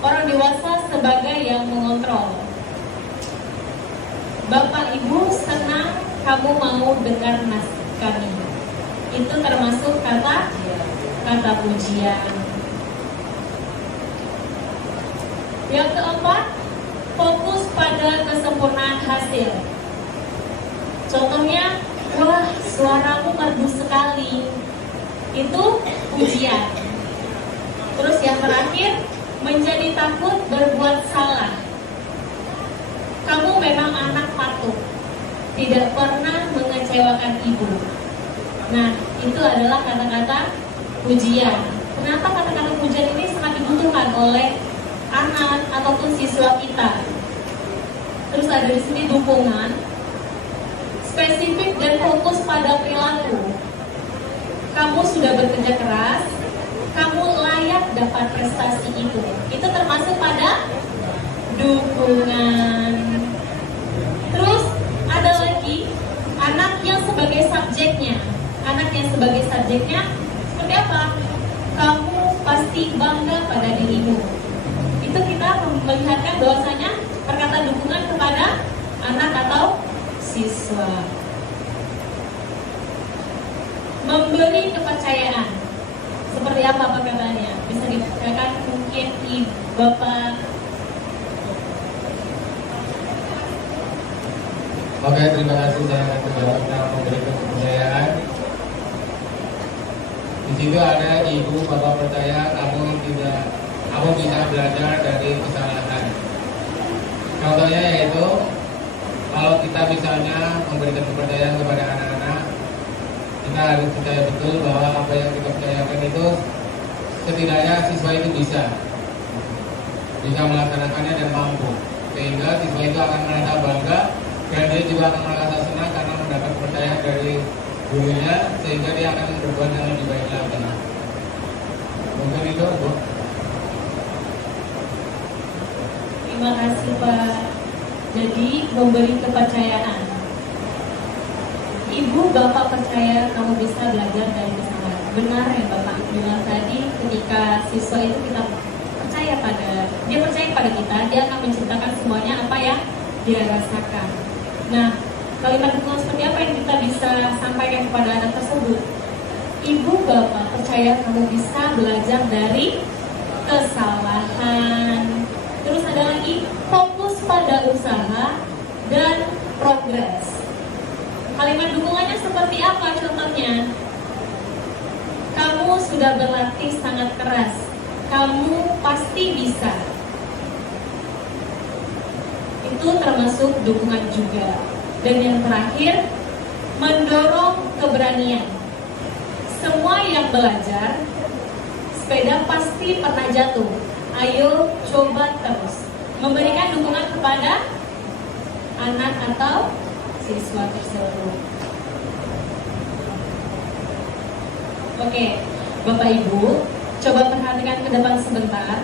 orang dewasa sebagai yang mengontrol. Bapak Ibu senang kamu mau dengar nasihat kami. Itu termasuk kata pujian. Yang keempat, fokus pada kesempurnaan hasil. Contohnya, wah suaramu merdu sekali. Itu pujian. Terus yang terakhir, menjadi takut berbuat salah. Kamu memang anak patuh, tidak pernah mengecewakan ibu. Nah, itu adalah kata-kata pujian. Kenapa kata-kata pujian ini sangat dibutuhkan oleh anak ataupun siswa kita? Terus ada di sini dukungan, spesifik dan fokus pada perilaku. Kamu sudah bekerja keras, kamu layak dapat prestasi itu. Itu termasuk pada dukungan. Terus ada lagi anak yang sebagai subjeknya. Anak yang sebagai subjeknya seperti apa? Kamu pasti bangga pada dirimu. Itu kita melihatkan bahwasanya perkataan dukungan kepada anak atau siswa. Memberi kepercayaan. Seperti apa perkataannya? Bisa dikatakan mungkin Bapak. Oke, terima kasih. Saya akan menjawab tentang memberi kepercayaan. Di situ ada ibu, bapak percaya kamu bisa belajar dari kesalahan. Contohnya yaitu kalau kita misalnya memberikan kepercayaan kepada anak-anak, kita harus percaya betul bahwa apa yang kita percayakan itu setidaknya siswa itu bisa melaksanakannya dan mampu, sehingga siswa itu akan merasa bangga dan dia juga akan merasa senang karena mendapat kepercayaan dari gurunya, sehingga dia akan berbuat yang lebih baik lagi. Mungkin itu, Bu. Terima kasih Pak. Jadi memberi kepercayaan. Ibu bapak percaya kamu bisa belajar dari kesalahan. Benar ya Bapak bilang tadi, ketika siswa itu kita percaya pada kita, dia akan menceritakan semuanya apa yang dia rasakan. Nah, kalimat dukungan seperti apa yang kita bisa sampaikan kepada anak tersebut? Ibu bapak percaya kamu bisa belajar dari kesalahan. Terus ada lagi, fokus pada usaha dan progres. Kalimat dukungannya seperti apa contohnya? Kamu sudah berlatih sangat keras, kamu pasti bisa. Itu termasuk dukungan juga. Dan yang terakhir, mendorong keberanian. Semua yang belajar, sepeda pasti pernah jatuh. Ayo coba terus. Memberikan dukungan kepada anak atau siswa tersebut. Oke, Bapak Ibu, coba perhatikan ke depan sebentar.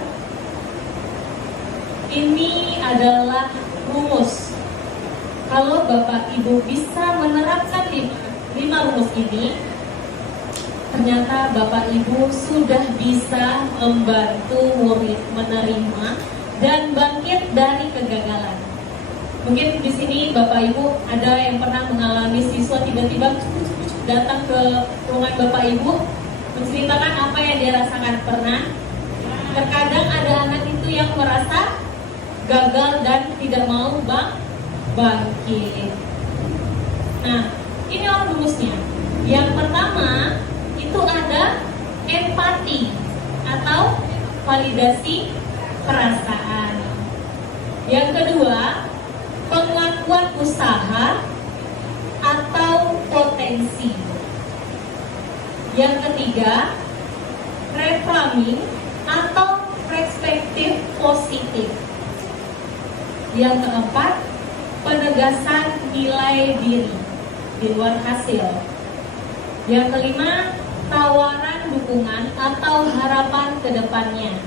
Ini adalah rumus. Kalau Bapak Ibu bisa menerapkan 5 rumus ini, ternyata Bapak Ibu sudah bisa membantu murid menerima dan bangkit dari kegagalan. Mungkin di sini Bapak Ibu ada yang pernah mengalami siswa tiba-tiba datang ke ruangan Bapak Ibu menceritakan apa yang dia rasakan. Pernah? Terkadang ada anak itu yang merasa gagal dan tidak mau bangkit. Nah, ini rumusnya. Yang pertama itu ada empati atau validasi perasaan. Yang kedua, pengakuan usaha atau potensi. Yang ketiga, reframing atau perspektif positif. Yang keempat, penegasan nilai diri di luar hasil. Yang kelima, tawaran dukungan atau harapan ke depannya.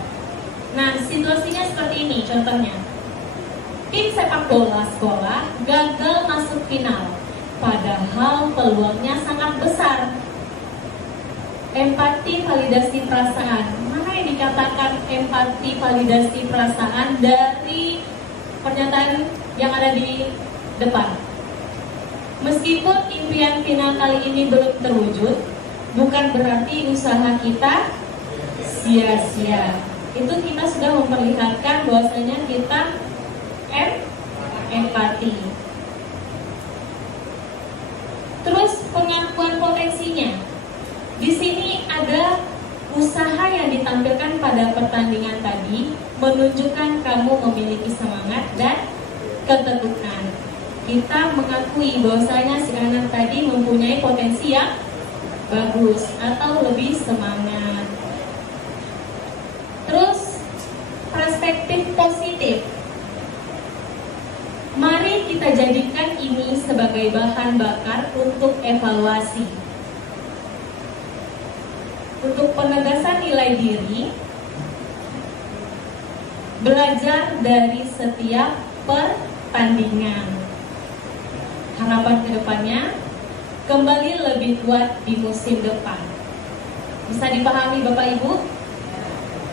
Nah, situasinya seperti ini contohnya. Tim sepak bola sekolah gagal masuk final, padahal peluangnya sangat besar. Empati validasi perasaan. Mana yang dikatakan empati validasi perasaan dari pernyataan yang ada di depan? Meskipun impian final kali ini belum terwujud, bukan berarti usaha kita sia-sia. Itu kita sudah memperlihatkan bahwasanya kita empati. Terus pengakuan potensinya. Di sini ada usaha yang ditampilkan pada pertandingan tadi menunjukkan kamu memiliki semangat dan keteguhan. Kita mengakui bahwasanya si anak tadi mempunyai potensi yang bagus atau lebih semangat. Terus perspektif positif. Mari kita jadikan ini sebagai bahan bakar untuk evaluasi. Untuk penegasan nilai diri, belajar dari setiap pertandingan. Harapan kedepannya kembali lebih kuat di musim depan. Bisa dipahami Bapak Ibu?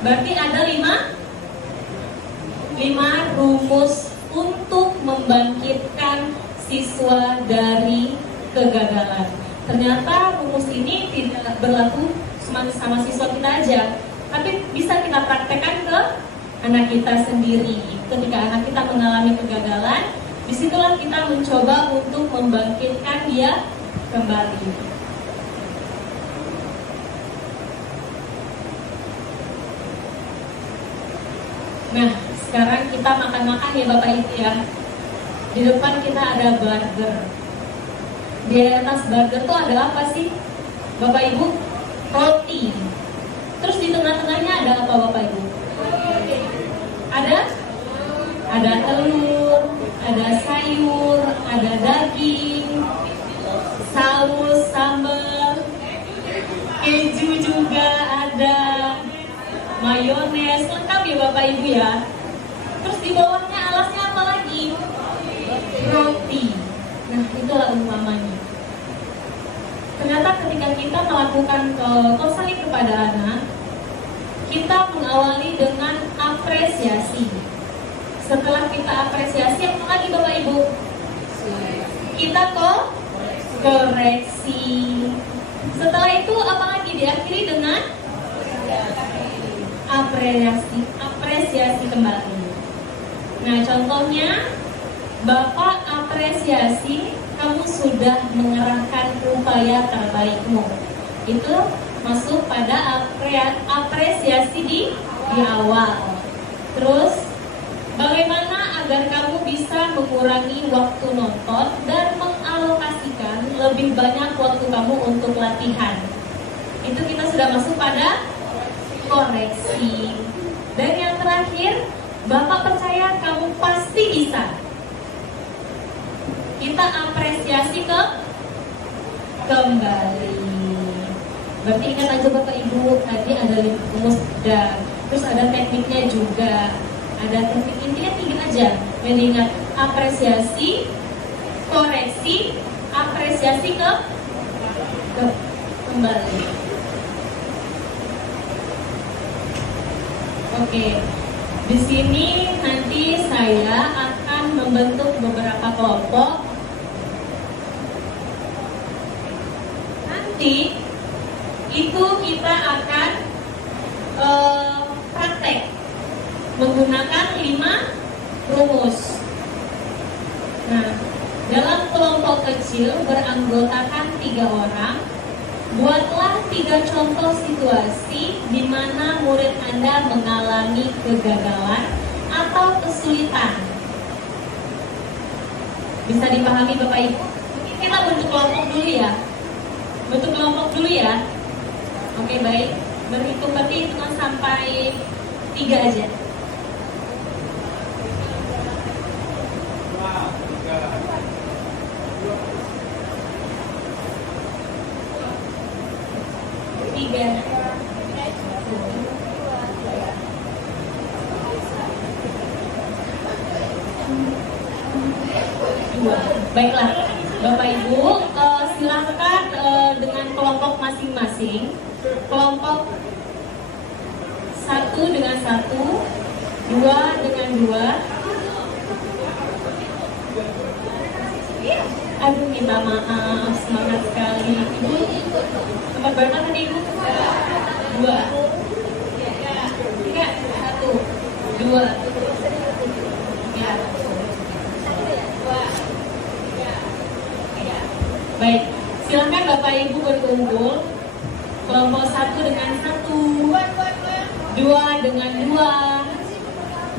Berarti ada 5 rumus untuk membangkitkan siswa dari kegagalan. Ternyata rumus ini tidak berlaku sama siswa kita aja, tapi bisa kita praktekkan ke anak kita sendiri. Ketika anak kita mengalami kegagalan, disitulah kita mencoba untuk membangkitkan dia kembali. Nah, sekarang kita makan-makan ya Bapak Ibu ya. Di depan kita ada burger. Di atas burger tuh ada apa sih Bapak Ibu? Roti. Terus di tengah-tengahnya ada apa Bapak Ibu? Ada telur, ada sayur, ada daging, saus, sambal, keju juga ada, mayones, lengkap ya Bapak Ibu ya. Terus di bawahnya alasnya apa lagi? Roti. Nah, itulah umpamanya. Ternyata ketika kita melakukan konseling kepada anak, kita mengawali dengan apresiasi. Setelah kita apresiasi, apa lagi Bapak Ibu? Kita koreksi. Setelah itu apa lagi? Diakhiri dengan apresiasi kembali. Nah, contohnya Bapak apresiasi kamu sudah mengerahkan upaya terbaikmu. Itu masuk pada apresiasi di awal. Terus bagaimana agar kamu bisa mengurangi waktu nonton dan mengalokasikan lebih banyak waktu kamu untuk latihan. Itu kita sudah masuk pada koreksi. Dan yang terakhir, Bapak percaya kamu pasti bisa. Kita apresiasi kembali. Berarti ingat aja Bapak Ibu, tadi ada rumus dan terus ada tekniknya juga. Ada teknik intinya 3 aja. Yang diingat, apresiasi, koreksi, apresiasi kembali. Oke. Di sini nanti saya akan membentuk beberapa kelompok. Nanti itu kita akan praktek menggunakan 5 rumus. Nah, dalam kelompok kecil beranggotakan 3 orang, buatlah 3 contoh situasi di mana murid Anda mengalami kegagalan atau kesulitan. Bisa dipahami Bapak Ibu? Mungkin kita bentuk kelompok dulu ya. Bentuk kelompok dulu ya. Oke, baik. Berhitung berarti hitungan sampai 3 aja. 2. Baiklah, Bapak Ibu, silakan dengan kelompok masing-masing. Kelompok 1 dengan 1, 2 dengan 2. Aduh, minta maaf, semangat sekali. Ibu, nomor berapa tadi Ibu? 2. 3, 1, 2. 3. Baik, silakan Bapak Ibu berkumpul. Kelompok 1 dengan 1, 2 dengan 2,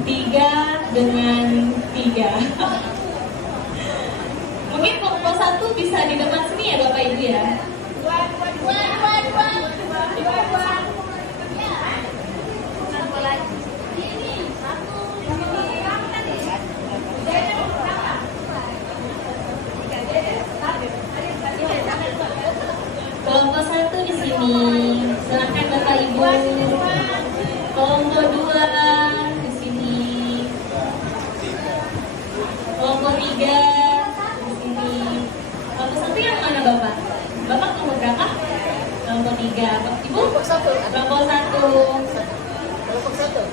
3 dengan 3. Mungkin kelompok 1 bisa di depan sini ya Bapak Ibu ya. Kelompok 1 di sini, silakan Bapak Ibu. Kelompok 2 di sini. Kelompok 3 di sini. Kelompok 1 yang mana Bapak? Bapak kelompok berapa? Kelompok 3. Ibu? Kelompok 1. Kelompok 1. Kelompok 1.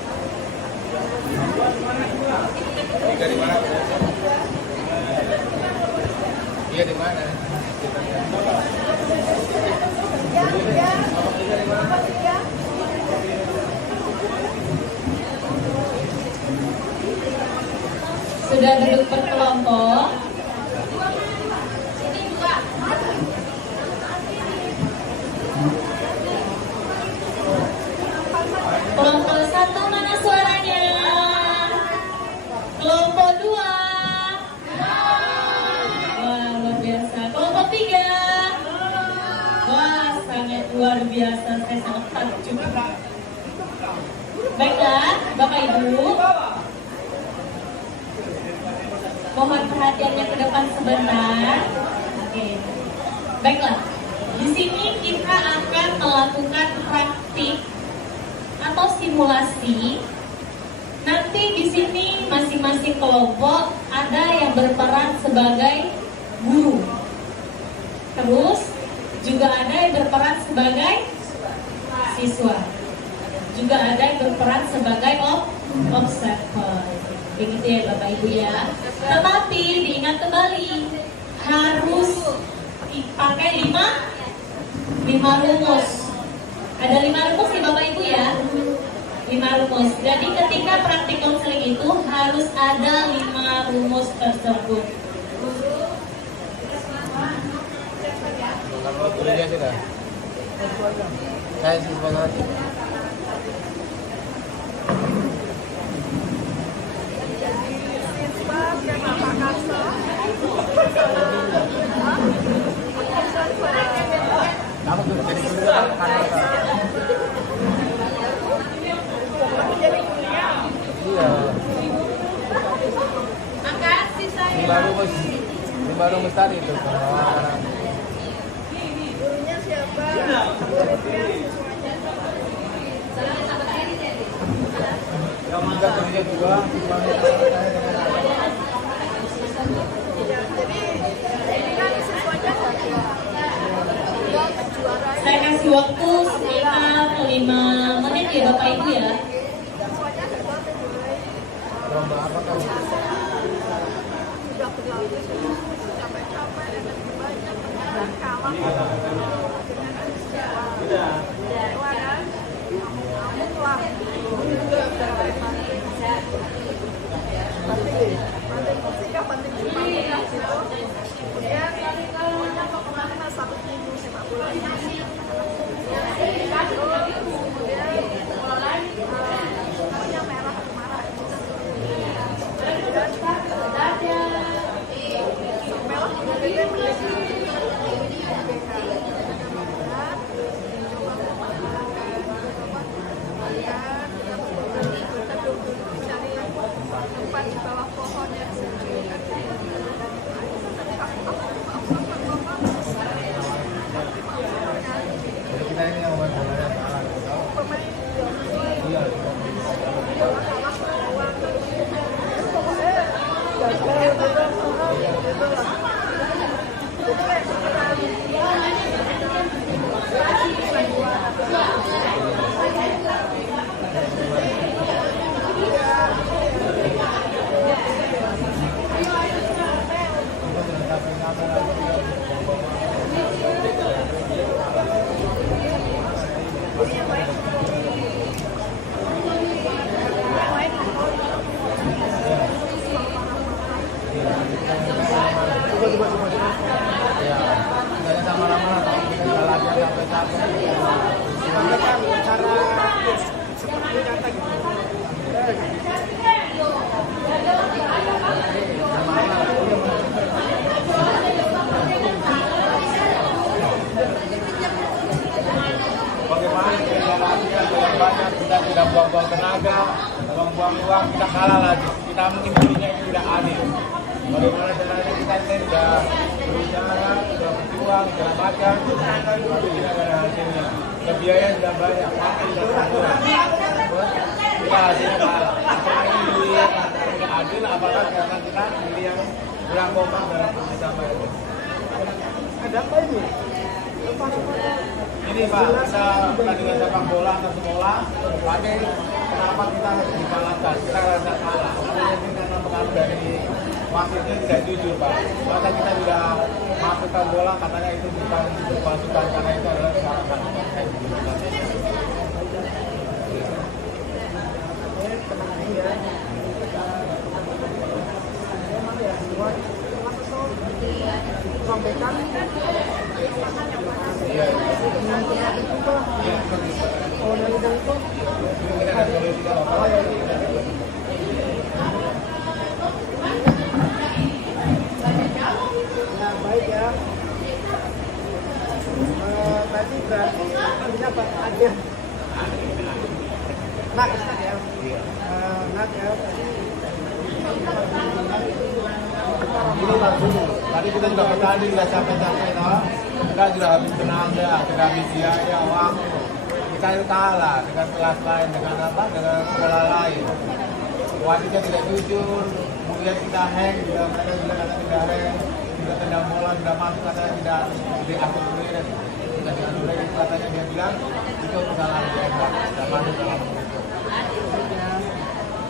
Tiga di mana? Iya di mana? Sudah duduk berkelompok. Kelompok 1 mana suaranya? Kelompok 2. Wah, luar biasa. Kelompok 3. Wah, sangat luar biasa. Saya sangat takjub. Baiklah, Bapak Ibu. Mohon perhatiannya ke depan sebentar. Oke. Baiklah. Di sini kita akan melakukan praktik atau simulasi. Nanti di sini masing-masing kelompok ada yang berperan sebagai guru. Terus juga ada yang berperan sebagai siswa. Juga ada yang berperan sebagai observer. Begitu ya Bapak Ibu ya. Tetapi diingat kembali, harus pakai 5 rumus. Ada 5 rumus nih Bapak Ibu ya. 5 rumus. Jadi ketika praktik konseling itu harus ada 5 rumus tersebut. Kalau gurunya sudah. Saya siswa nanti. Kamu tuh jadi guru iya. Makasih saya. Lima rumus tadi itu. Gurunya siapa? Enggak gurunya juga. Saya kasih waktu sekitar 5 menit ya Bapak Ibu ya. Lomba apa kan? Kalau buang-buang kita kalah lagi. Kita mungkin dirinya itu tidak adil. Bagaimana caranya kita ini sudah berusaha, sudah berjuang, segala macam, tapi tidak ada hasilnya. Biaya sudah banyak, waktu sudah kurang. Kita hasilnya kalah. Apakah ini dilihat tidak adil? Apakah karena kita diri yang kurang kompak dalam bersama itu? Ada apa ini? Ini Pak, kita pertandingan sepak bola antar sekolah, tapi kenapa kita harus dikalahkan? Kita rasa kalah. Karena pengaruh dari wasitnya tidak jujur Pak. Maka kita tidak masukkan bola, katanya itu bukan pasukan, karena itu adalah kesalahan. Sampaikan. Iya. Kalau dari itu baik ya. Tadi berarti kita ada nak ya. Nak ya. Ini Pak Guru, tadi kita sudah bertanding, sudah capek-capek toh. Kita sudah habis tenaga, sudah habis biaya, waktu. Kita itu kalah dengan kelas lain, dengan apa? Dengan sekolah lain. Wasitnya tidak jujur, kemudian kita hang, mereka bilang kata tidak hang, sudah tendang bola, sudah masuk katanya tidak diatur sendiri. Sudah diatur itu katanya dia bilang itu kesalahan dia tidak masuk dalam itu.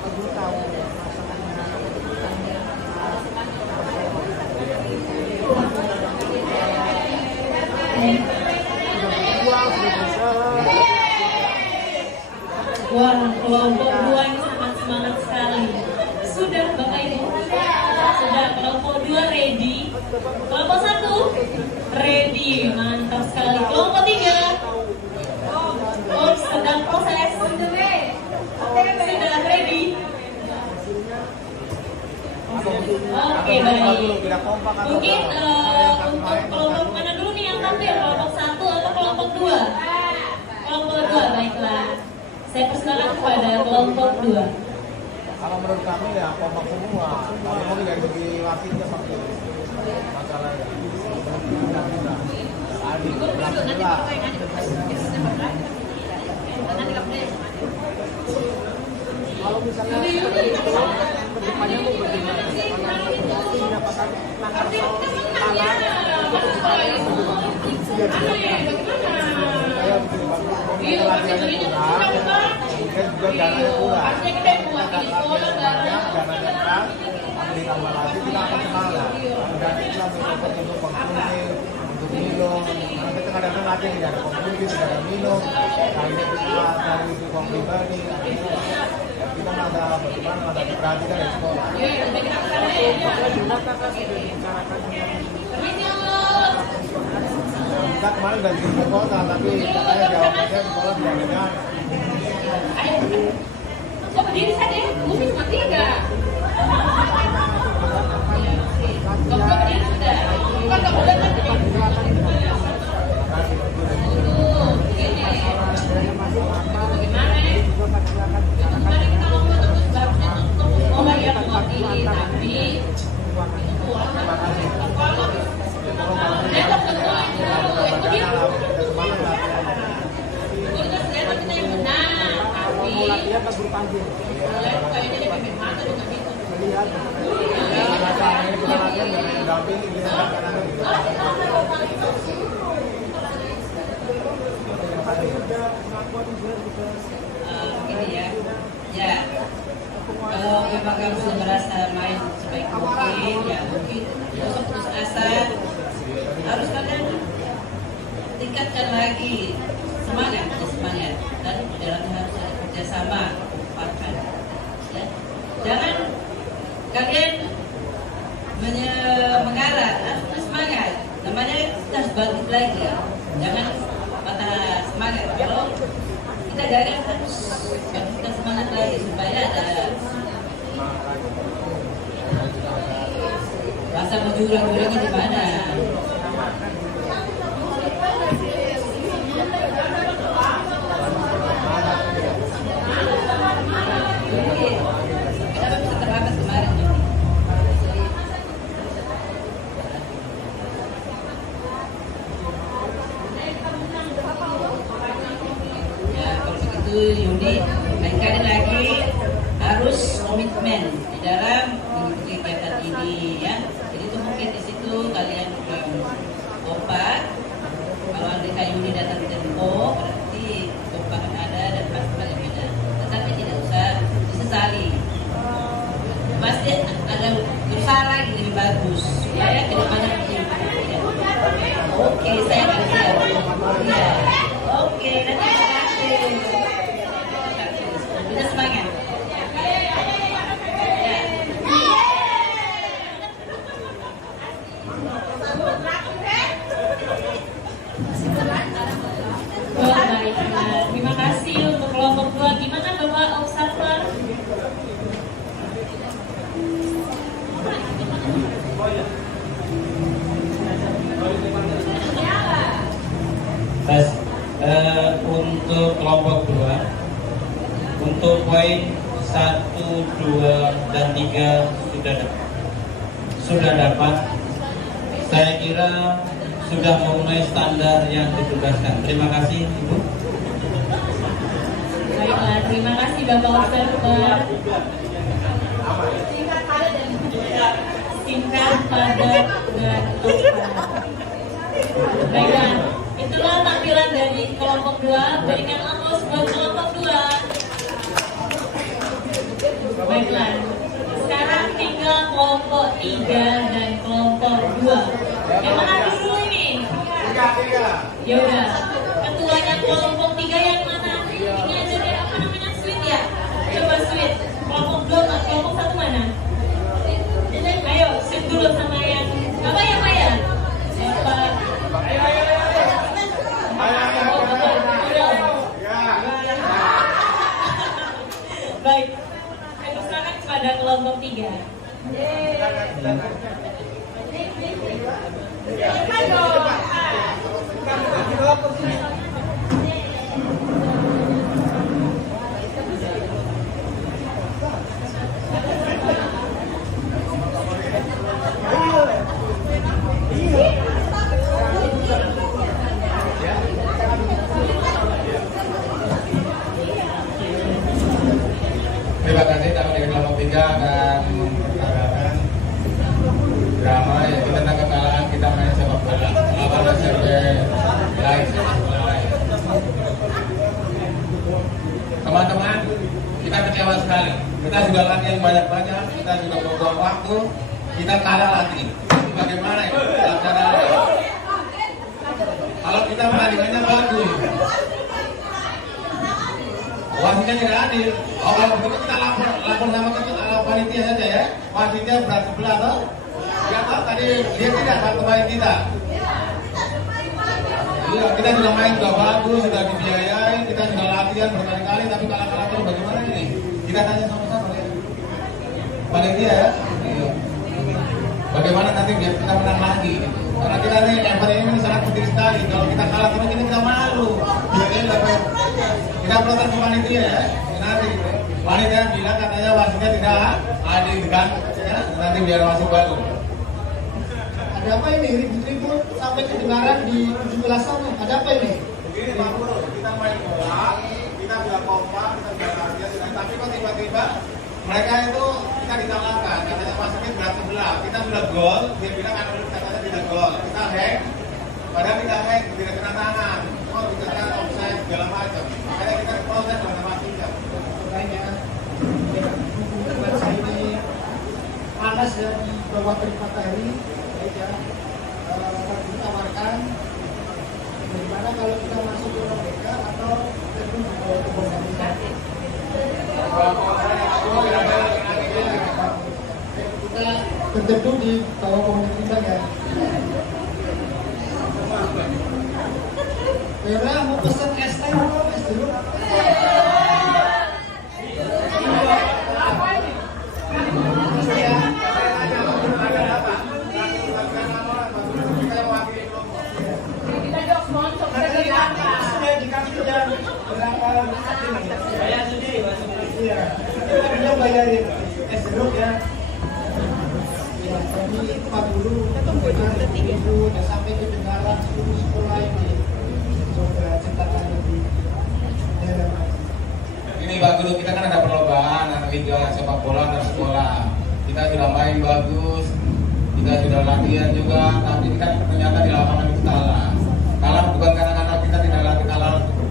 Aku tahu Wah, kelompok 2 ini sangat semangat sekali. Sudah Bapak Ibu? Sudah, kelompok 2 ready. Kelompok 1 ready, mantap sekali. Kelompok 3 sedang proses. Sudah ready. Oke, baik. Mungkin untuk kelompok mana dulu nih yang tampil? Kelompok 1 atau kelompok 2? Kelompok 2, baiklah. Saya persilakan kepada kelompok 2. Kalau menurut kami ya kompak semua. Kalau mungkin dari segi wasitnya pasti masalahnya. Adil, alhamdulillah. kalau misalnya kedepannya mau bagaimana? Mendapatkan langkah Latihannya kurang, kemudian juga dananya kurang. Dananya kurang, ditambah lagi kita akan kalah. Dan itu mencoba untuk pengkuning, untuk minum. Nanti kadang-kadang latihan tidak ada pengkuning, tidak ada minum. Akhirnya kita cari itu uang pribadi. Kita ada bagaimana ada diperhatikan di sekolah. Kita kemarin dari ke kota, tapi katanya jawabannya sekolah tidak ada. Kok berdiri saja? Bumi cuma 3. Kok berdiri sudah? Kan nggak boleh nanti. Bagaimana nih? Mari kita ngomong terus barusan untuk sekolah yang mengerti, tapi itu pulang. latihan pas guru panggil. Melihat. Kita latihan dengan mendampingi kita Gini ya, ya. Kalau memang kamu sudah merasa main sebaik mungkin, ya mungkin untuk putus asa harus kalian tingkatkan lagi semangat, dan dalam harus ada kerjasama, kekompakan. Ya. Jangan kalian mengalah, harus semangat. Namanya kita harus bangkit lagi, ya. Jangan patah semangat. Kalau kita gagal harus bangkitkan semangat lagi supaya ada rasa menjurang-jurangnya di mana. Kenapa bisa terlambat kemarin Juni? Ya kalau begitu Yudi, lain kali lagi harus komitmen di dalam mengikuti kegiatan ini ya. Jadi itu mungkin di situ kalian kurang kompak. Kalau Andika Yudi datang di Tempo, berarti kompak ada dan pasti kalian beda. Tetapi tidak usah disesali. Pasti ada berusaha lagi lebih bagus supaya kedepannya lebih baik. Oke, saya akan siap. Ya. Oke, nanti terima kasih. Kita semangat. Baiklah, terima kasih untuk kelompok 2. Gimana Bapak Observer? Tes. Untuk kelompok 2, untuk poin 1, 2, dan 3 sudah dapat. Saya kira sudah memenuhi standar yang ditugaskan. Terima kasih Ibu. Baiklah, terima kasih Bapak Observer. Singkat, padat, dan tepat. Baiklah, itulah tampilan dari kelompok 2. Berikan aplaus buat kelompok 2. Baiklah, sekarang tinggal kelompok 3 dan kelompok 2. Yang mana dulu ini? 3. Ya udah, ketuanya kelompok 3 yang mana? Ini aja deh, apa namanya, Sweet ya? Coba Sweet. Kelompok 2 nggak? Kelompok 1 mana? Ayo, Sweet dulu sama yang apa ya Pak ya? Bapak. Baik, saya silakan kepada kelompok 3. Terima kasih dapat dari kelompok 3 akan mengadakan drama yaitu tentang kekalahan kita main sepak bola lawan SMP lain. Teman-teman, kita kecewa sekali. Kita sudah latihan banyak-banyak, kita sudah buang waktu, kita kalah lagi. Bagaimana ya? Kalau kita pertandingannya bagus, wasitnya tidak adil. Oh, kalau begitu kita lapor sama panitia saja ya. Wasitnya berat sebelah toh. Ya toh tadi dia tidak bantu kita. Iya, kita sudah main juga bagus, sudah dibiayai, kita sudah latihan berkali-kali, tapi kalah-kalah terus bagaimana ini? Kita tanya sama-sama ya. Panitia ya. Iya. Bagaimana nanti biar kita menang lagi? Karena kita nih event ini sangat penting sekali. Kalau kita kalah terus ini kita malu. Jadi kita protes ke panitia ya. Nanti panitia bilang katanya wasitnya tidak adil kan? Ya, nanti biar wasit baru. Ada apa ini? Ribut-ribut sampai kedengaran di 17 sana. Ada apa ini? Begini Pak Guru, kita main bola, kita sudah kompak, kita sudah latihan, tapi kok tiba-tiba mereka itu kita dikalahkan, katanya wasitnya berat sebelah, kita sudah gol, dia bilang katanya tidak gol, kita hack, padahal kita hack, tidak kena tangan, oh kita kena offside segala macam, makanya kita protes pada wasitnya. Makanya saya ini panas ya di bawah terik matahari, ya. Ditawarkan bagaimana kalau kita masuk ke Merdeka atau terjun di bawah Merdeka. Kita berteduh di bawah pohon kita ya. Vera mau pesan es teh apa es dulu? Sudah dikasih jam berapa? Saya sendiri. Iya. dari Esdruk ya. Ya, tapi Pak Guru itu udah sampai kedengaran seluruh sekolah ini. Coba ceritakan lebih dalam. Ini Pak Guru, kita kan ada perlombaan anak liga sepak bola antar sekolah. Kita sudah main bagus, kita sudah latihan juga, tapi kan ternyata di lapangan itu kalah. Kalah bukan karena kita tidak latih,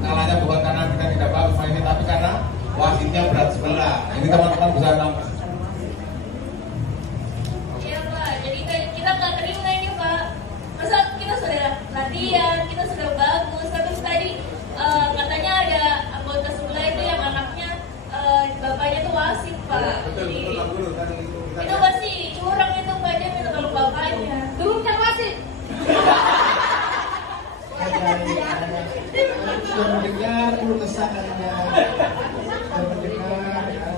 kalahnya bukan karena kita tidak bagus mainnya, tapi karena wasitnya berat sebelah. Ini teman-teman bisa nampak. Iya Pak, jadi kita nggak terima ini Pak. Masa kita sudah latihan, kita sudah bagus, tapi tadi katanya ada anggota sebelah itu yang anaknya bapaknya tuh wasit Pak. Jadi itu pasti curang itu Pak, dia minta tolong bapaknya. Turunkan wasit. Sudah mendengar keluh kesah kalian, sudah mendengar ya,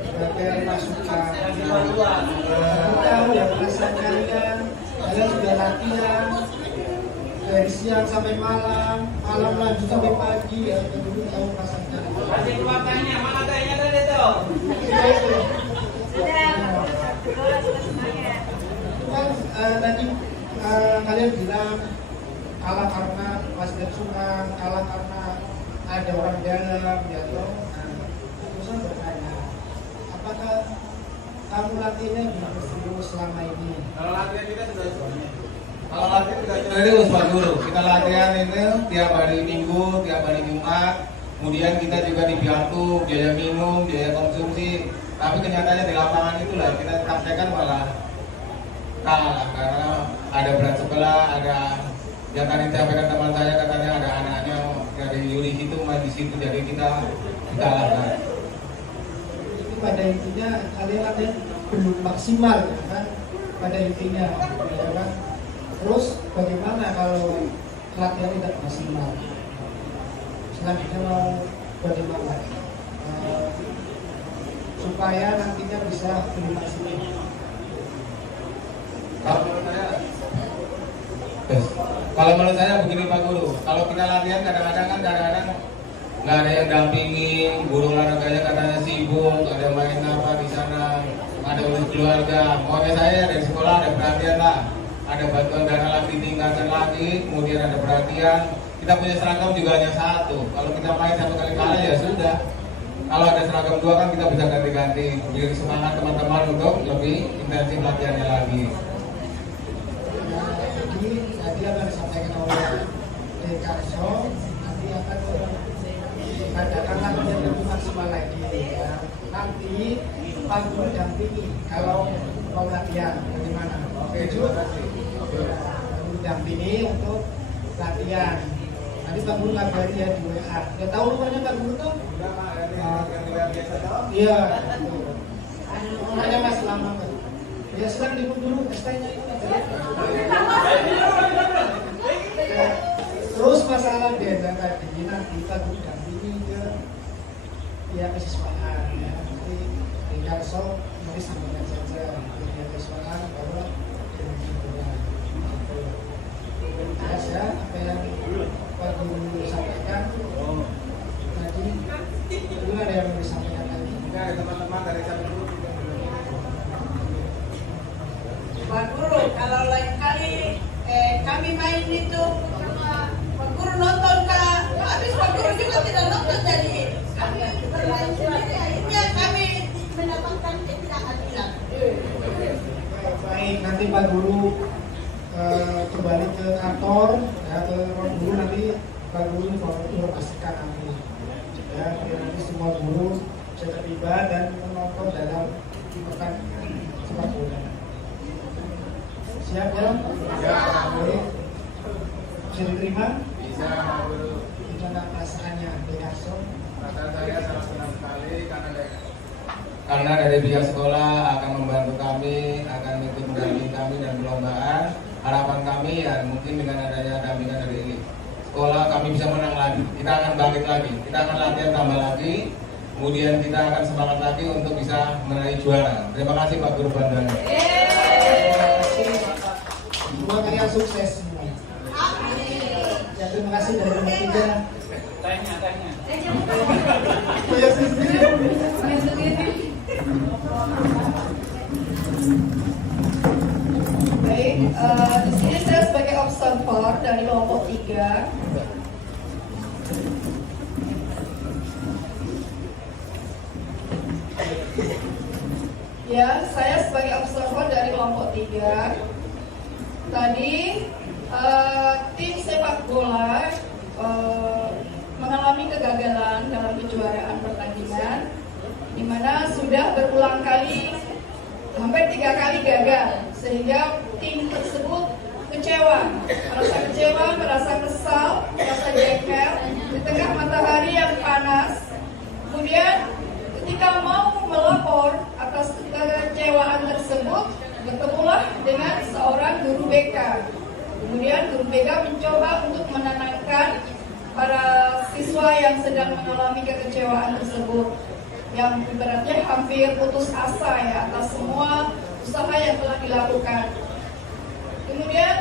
berbagai masukan, tahu ya perasaan kalian sudah latihan dari siang sampai malam, malam lanjut sampai pagi ya, dulu tahu perasaan kalian. Masih keluarganya, mana tanya tadi tuh? Kan tadi kalian bilang kalah karena wasit suka, kalah karena ada orang dalam ya toh. Terus saya bertanya, apakah kamu latihannya serius selama ini? Kalau latihan kita sudah serius Pak Guru. Kita latihan ini tiap hari Minggu, tiap hari Jumat. Kemudian kita juga dibantu biaya minum, biaya konsumsi. Tapi kenyataannya di lapangan itulah kita praktekkan malah kalah karena ada berat sebelah, ada yang tadi sampaikan teman saya katanya ada anaknya dari Yuri itu main di situ, jadi kita dikalahkan. Itu pada intinya kalian latihan belum maksimal ya kan? Pada intinya ya kan? Terus bagaimana kalau latihan tidak maksimal? Selanjutnya mau bagaimana? Supaya nantinya bisa lebih maksimal. Kalau menurut saya begini Pak Guru, kalau kita latihan kadang-kadang nggak ada yang dampingi, guru olahraganya katanya sibuk, ada main apa di sana, ada urus keluarga. Pokoknya saya dari sekolah ada perhatian lah, ada bantuan dana lagi ditingkatkan lagi, kemudian ada perhatian. Kita punya seragam juga hanya satu, kalau kita main satu kali kalah ya sudah. Kalau ada seragam dua kan kita bisa ganti-ganti, beri semangat teman-teman untuk lebih intensif latihannya lagi. Tadi akan disampaikan oleh Dekarso, nanti akan adakan latihan lebih maksimal lagi ya. Nanti Pak Guru dampingi kalau mau latihan bagaimana? Setuju? Guru dampingi untuk latihan. Nanti Pak Guru ngabari ya di WA. Ya tahu nomornya Pak Guru tuh? Iya. Nomornya masih lama kan? Ya sekarang diikut dulu ST-nya itu. Terus masalah dana tadi nanti Pak Guru dampingi ke pihak kesiswaan ya. Nanti di Karso nanti sampaikan saja ke pihak kesiswaan bahwa jelas ya apa yang Pak Guru sampaikan. Tadi itu ada yang mau disampaikan lagi. Ada teman-teman dari Sabtu. Pak Guru, kalau lain kali kami main itu Pak Guru nonton Kak, habis Pak Guru juga tidak nonton, jadi kami bermain sendiri, akhirnya kami mendapatkan ketidakadilan. Baik, nanti Pak Guru kembali ke kantor ya, ke ruang guru, nanti Pak Guru informasikan kami ya, biar nanti semua guru bisa terlibat dan menonton dalam pertandingan sepak bola. Siap ya? Ya. Baik. Bisa diterima? Bisa. Gimana perasaannya Dekarso? Perasaan saya sangat senang sekali karena dari pihak sekolah akan membantu kami, akan ikut mendampingi kami dan perlombaan. Harapan kami ya mungkin dengan adanya dampingan dari sekolah kami bisa menang lagi. Kita akan bangkit lagi, kita akan latihan tambah lagi. Kemudian kita akan semangat lagi untuk bisa meraih juara. Terima kasih Pak Guru Bandana. Semua kalian sukses semua. Ya, terima kasih dari nomor 3. Tanya. Baik, di sini saya sebagai observer dari kelompok 3. Ya, saya sebagai observer dari kelompok 3. Tadi tim sepak bola mengalami kegagalan dalam kejuaraan pertandingan, di mana sudah berulang kali, hampir 3 kali gagal, sehingga tim tersebut kecewa, merasa kesal, merasa jengkel di tengah matahari yang panas. Kemudian ketika mau melapor atas kekecewaan tersebut, bertemulah dengan seorang guru BK. Kemudian guru BK mencoba untuk menenangkan para siswa yang sedang mengalami kekecewaan tersebut, yang ibaratnya hampir putus asa ya atas semua usaha yang telah dilakukan. Kemudian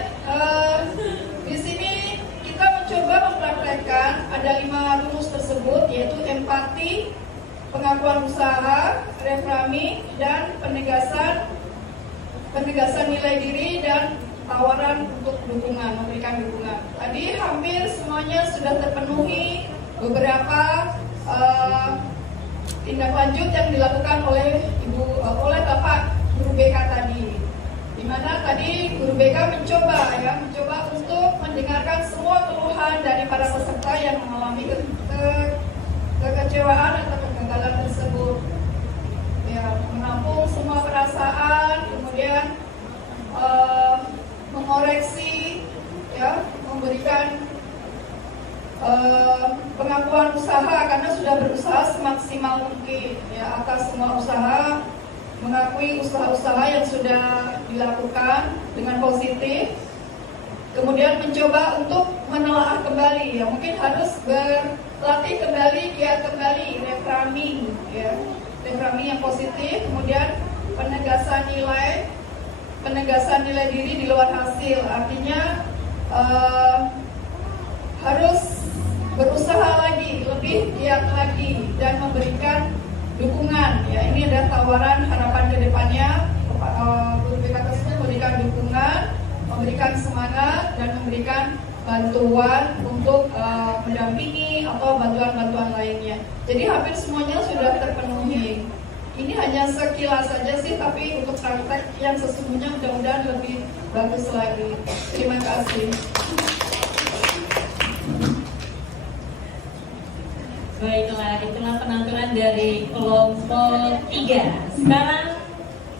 di sini kita mencoba mempraktekkan ada 5 rumus tersebut, yaitu empati, pengakuan usaha, reframing, dan penegasan nilai diri dan tawaran untuk dukungan, memberikan dukungan. Tadi hampir semuanya sudah terpenuhi. Beberapa tindak lanjut yang dilakukan oleh Bapak Guru BK tadi, di mana tadi Guru BK mencoba untuk mendengarkan semua keluhan dari para peserta yang mengalami kekecewaan atau kegagalan tersebut. Ya, menampung semua perasaan, kemudian mengoreksi, ya, memberikan pengakuan usaha karena sudah berusaha semaksimal mungkin ya atas semua usaha, mengakui usaha-usaha yang sudah dilakukan dengan positif. Kemudian mencoba untuk menelaah kembali, ya mungkin harus berlatih kembali, giat kembali, reframing, ya, reframing yang positif. Kemudian penegasan nilai diri di luar hasil, artinya harus berusaha lagi, lebih giat lagi, dan memberikan dukungan. Ya, ini ada tawaran harapan ke depannya. Guru BK tersebut memberikan dukungan, memberikan semangat, dan memberikan bantuan untuk mendampingi atau bantuan-bantuan lainnya. Jadi hampir semuanya sudah terpenuhi. Ini hanya sekilas saja sih, tapi untuk praktek yang sesungguhnya mudah-mudahan lebih bagus lagi. Terima kasih. Baiklah, itulah penampilan dari kelompok 3. Sekarang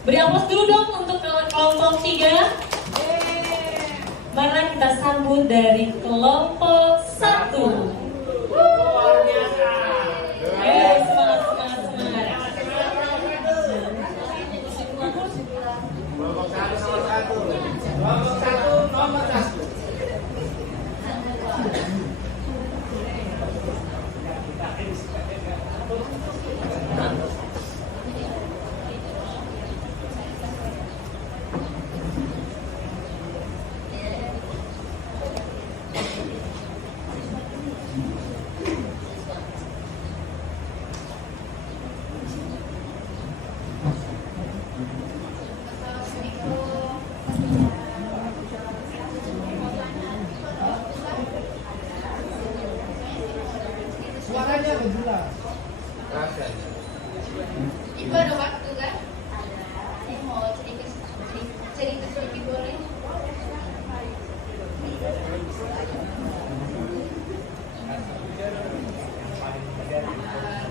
beri aplaus dulu dong untuk kelompok 3. Mari kita sambut dari kelompok 1. Luar biasa. Ayo, semangat. Kelompok 1 nomor 1. Suaranya berjelas. Ibu ada waktu kan? Saya mau cerita sedikit boleh?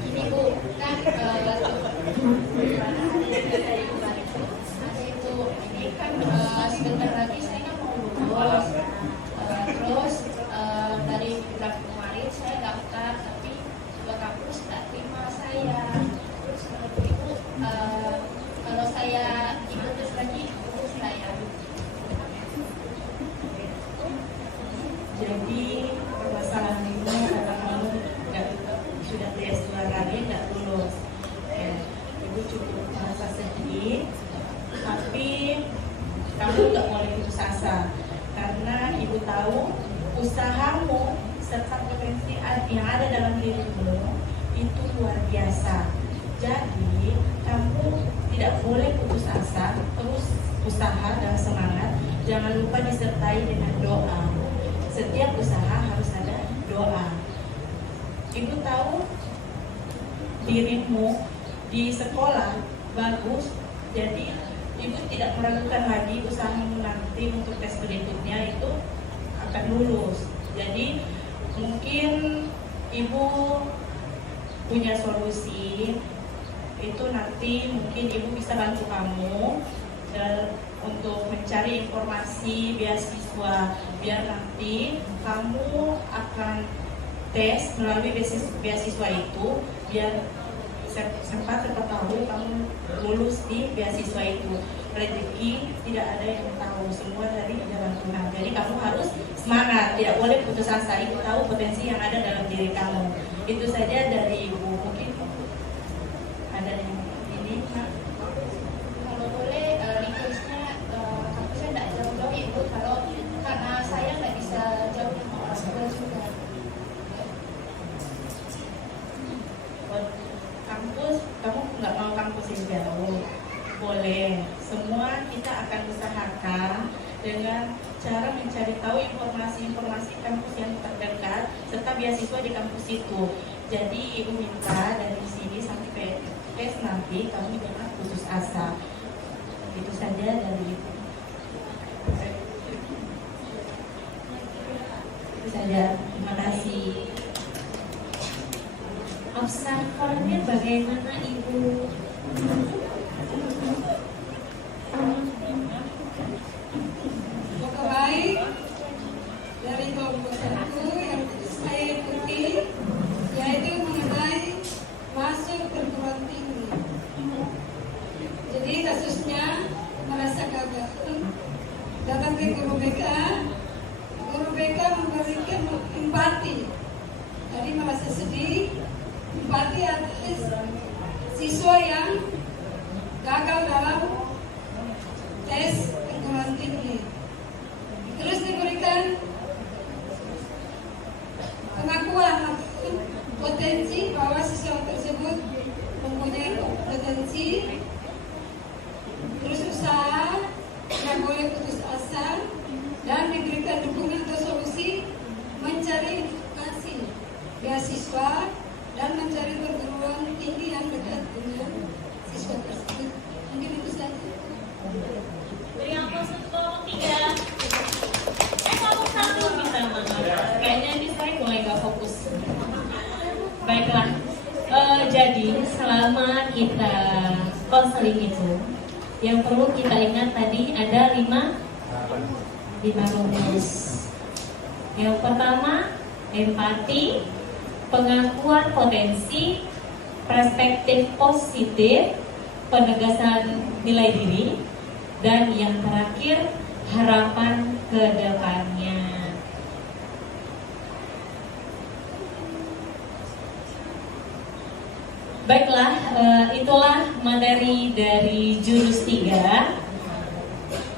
Gini Bu, kan ini kan sebentar lagi saya mau lulus, terus dari bulan kemarin saya daftar, tapi dua kampus tidak terima saya. Terus menurut Ibu, kalau saya ikut terus lagi, lulus saya. Jadi permasalahan ini karena kamu sudah tes 2 kali nggak lulus. Ya, Ibu cukup merasa sedih, tapi kamu nggak boleh putus asa karena Ibu tahu usahamu serta potensi yang ada dalam dirimu itu luar biasa. Jadi kamu tidak boleh putus asa, terus usaha dan semangat, jangan lupa disertai dengan doa. Setiap usaha harus ada doa. Ibu tahu dirimu di sekolah bagus, jadi ibu tidak meragukan lagi usahamu nanti untuk tes berikutnya itu akan lulus. Jadi mungkin ibu punya solusi, itu nanti mungkin ibu bisa bantu kamu dan untuk mencari informasi beasiswa, biar nanti kamu akan tes melalui beasiswa itu, biar sempat tahu kamu lulus di beasiswa itu. Rezeki tidak ada yang tahu, semua dari jalan Tuhan. Jadi kamu harus semangat, tidak boleh putus asa. Ibu tahu potensi yang ada dalam diri kamu. Itu saja dari ibu. Mungkin ada yang ini, Kak. Kalau boleh requestnya kampusnya tidak jauh-jauh ibu, kalau karena saya nggak bisa jauh sama orang tua juga. Kampus, kamu nggak mau kampus yang jauh, boleh. Semua kita akan usahakan dengan cara mencari tahu informasi-informasi kampus yang terdekat serta beasiswa di kampus itu. Jadi ibu minta dari sini sampai tes nanti kamu jangan putus asa. Itu saja dari ibu. Itu saja. Terima kasih. Observernya bagaimana Ibu? Maka baik dari kelompok satu yang saya ikuti, yaitu mengenai masuk perguruan tinggi. Jadi kasusnya merasa gagal, datang ke guru BK memberikan empati. Tadi merasa sedih, empati atas siswa yang gagal dalam tes perguruan tinggi. Terus diberikan pengakuan potensi bahwa siswa tersebut mempunyai potensi, terus usaha, tidak boleh putus asa, dan diberikan dukungan atau solusi mencari edukasi beasiswa dan mencari perguruan tinggi yang dekat dengan siswa tersebut. Mungkin itu saja. Beri aplaus untuk kelompok 3. Kelompok 1 bisa mana? Kayaknya ini saya mulai gak fokus. Baiklah, jadi selama kita konseling itu, yang perlu kita ingat tadi ada 5 rumus. Yang pertama, empati, pengakuan potensi, perspektif positif, penegasan nilai diri, dan yang terakhir harapan ke depannya. Baiklah, itulah materi dari jurus 3.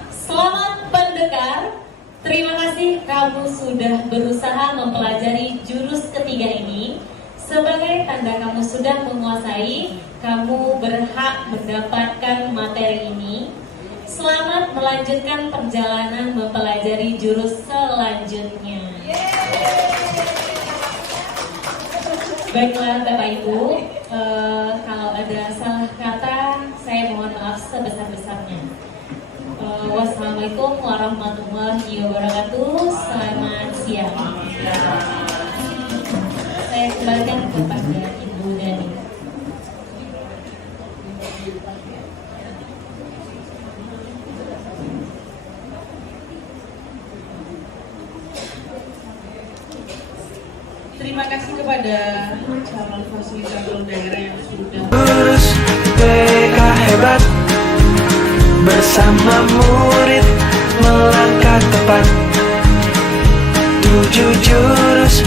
Selamat pendekar. Terima kasih kamu sudah berusaha mempelajari jurus ketiga ini. Sebagai tanda kamu sudah menguasai, kamu berhak mendapatkan materi ini. Selamat melanjutkan perjalanan mempelajari jurus selanjutnya. Baiklah Bapak Ibu, kalau ada salah kata, saya mohon maaf sebesar-besarnya. Wassalamualaikum warahmatullahi wabarakatuh. Selamat siang. Saya kembalikan kepada Ibu Dani. Terima kasih kepada calon fasilitator daerah yang sudah BK hebat, bersama murid melangkah tepat. 7 jurus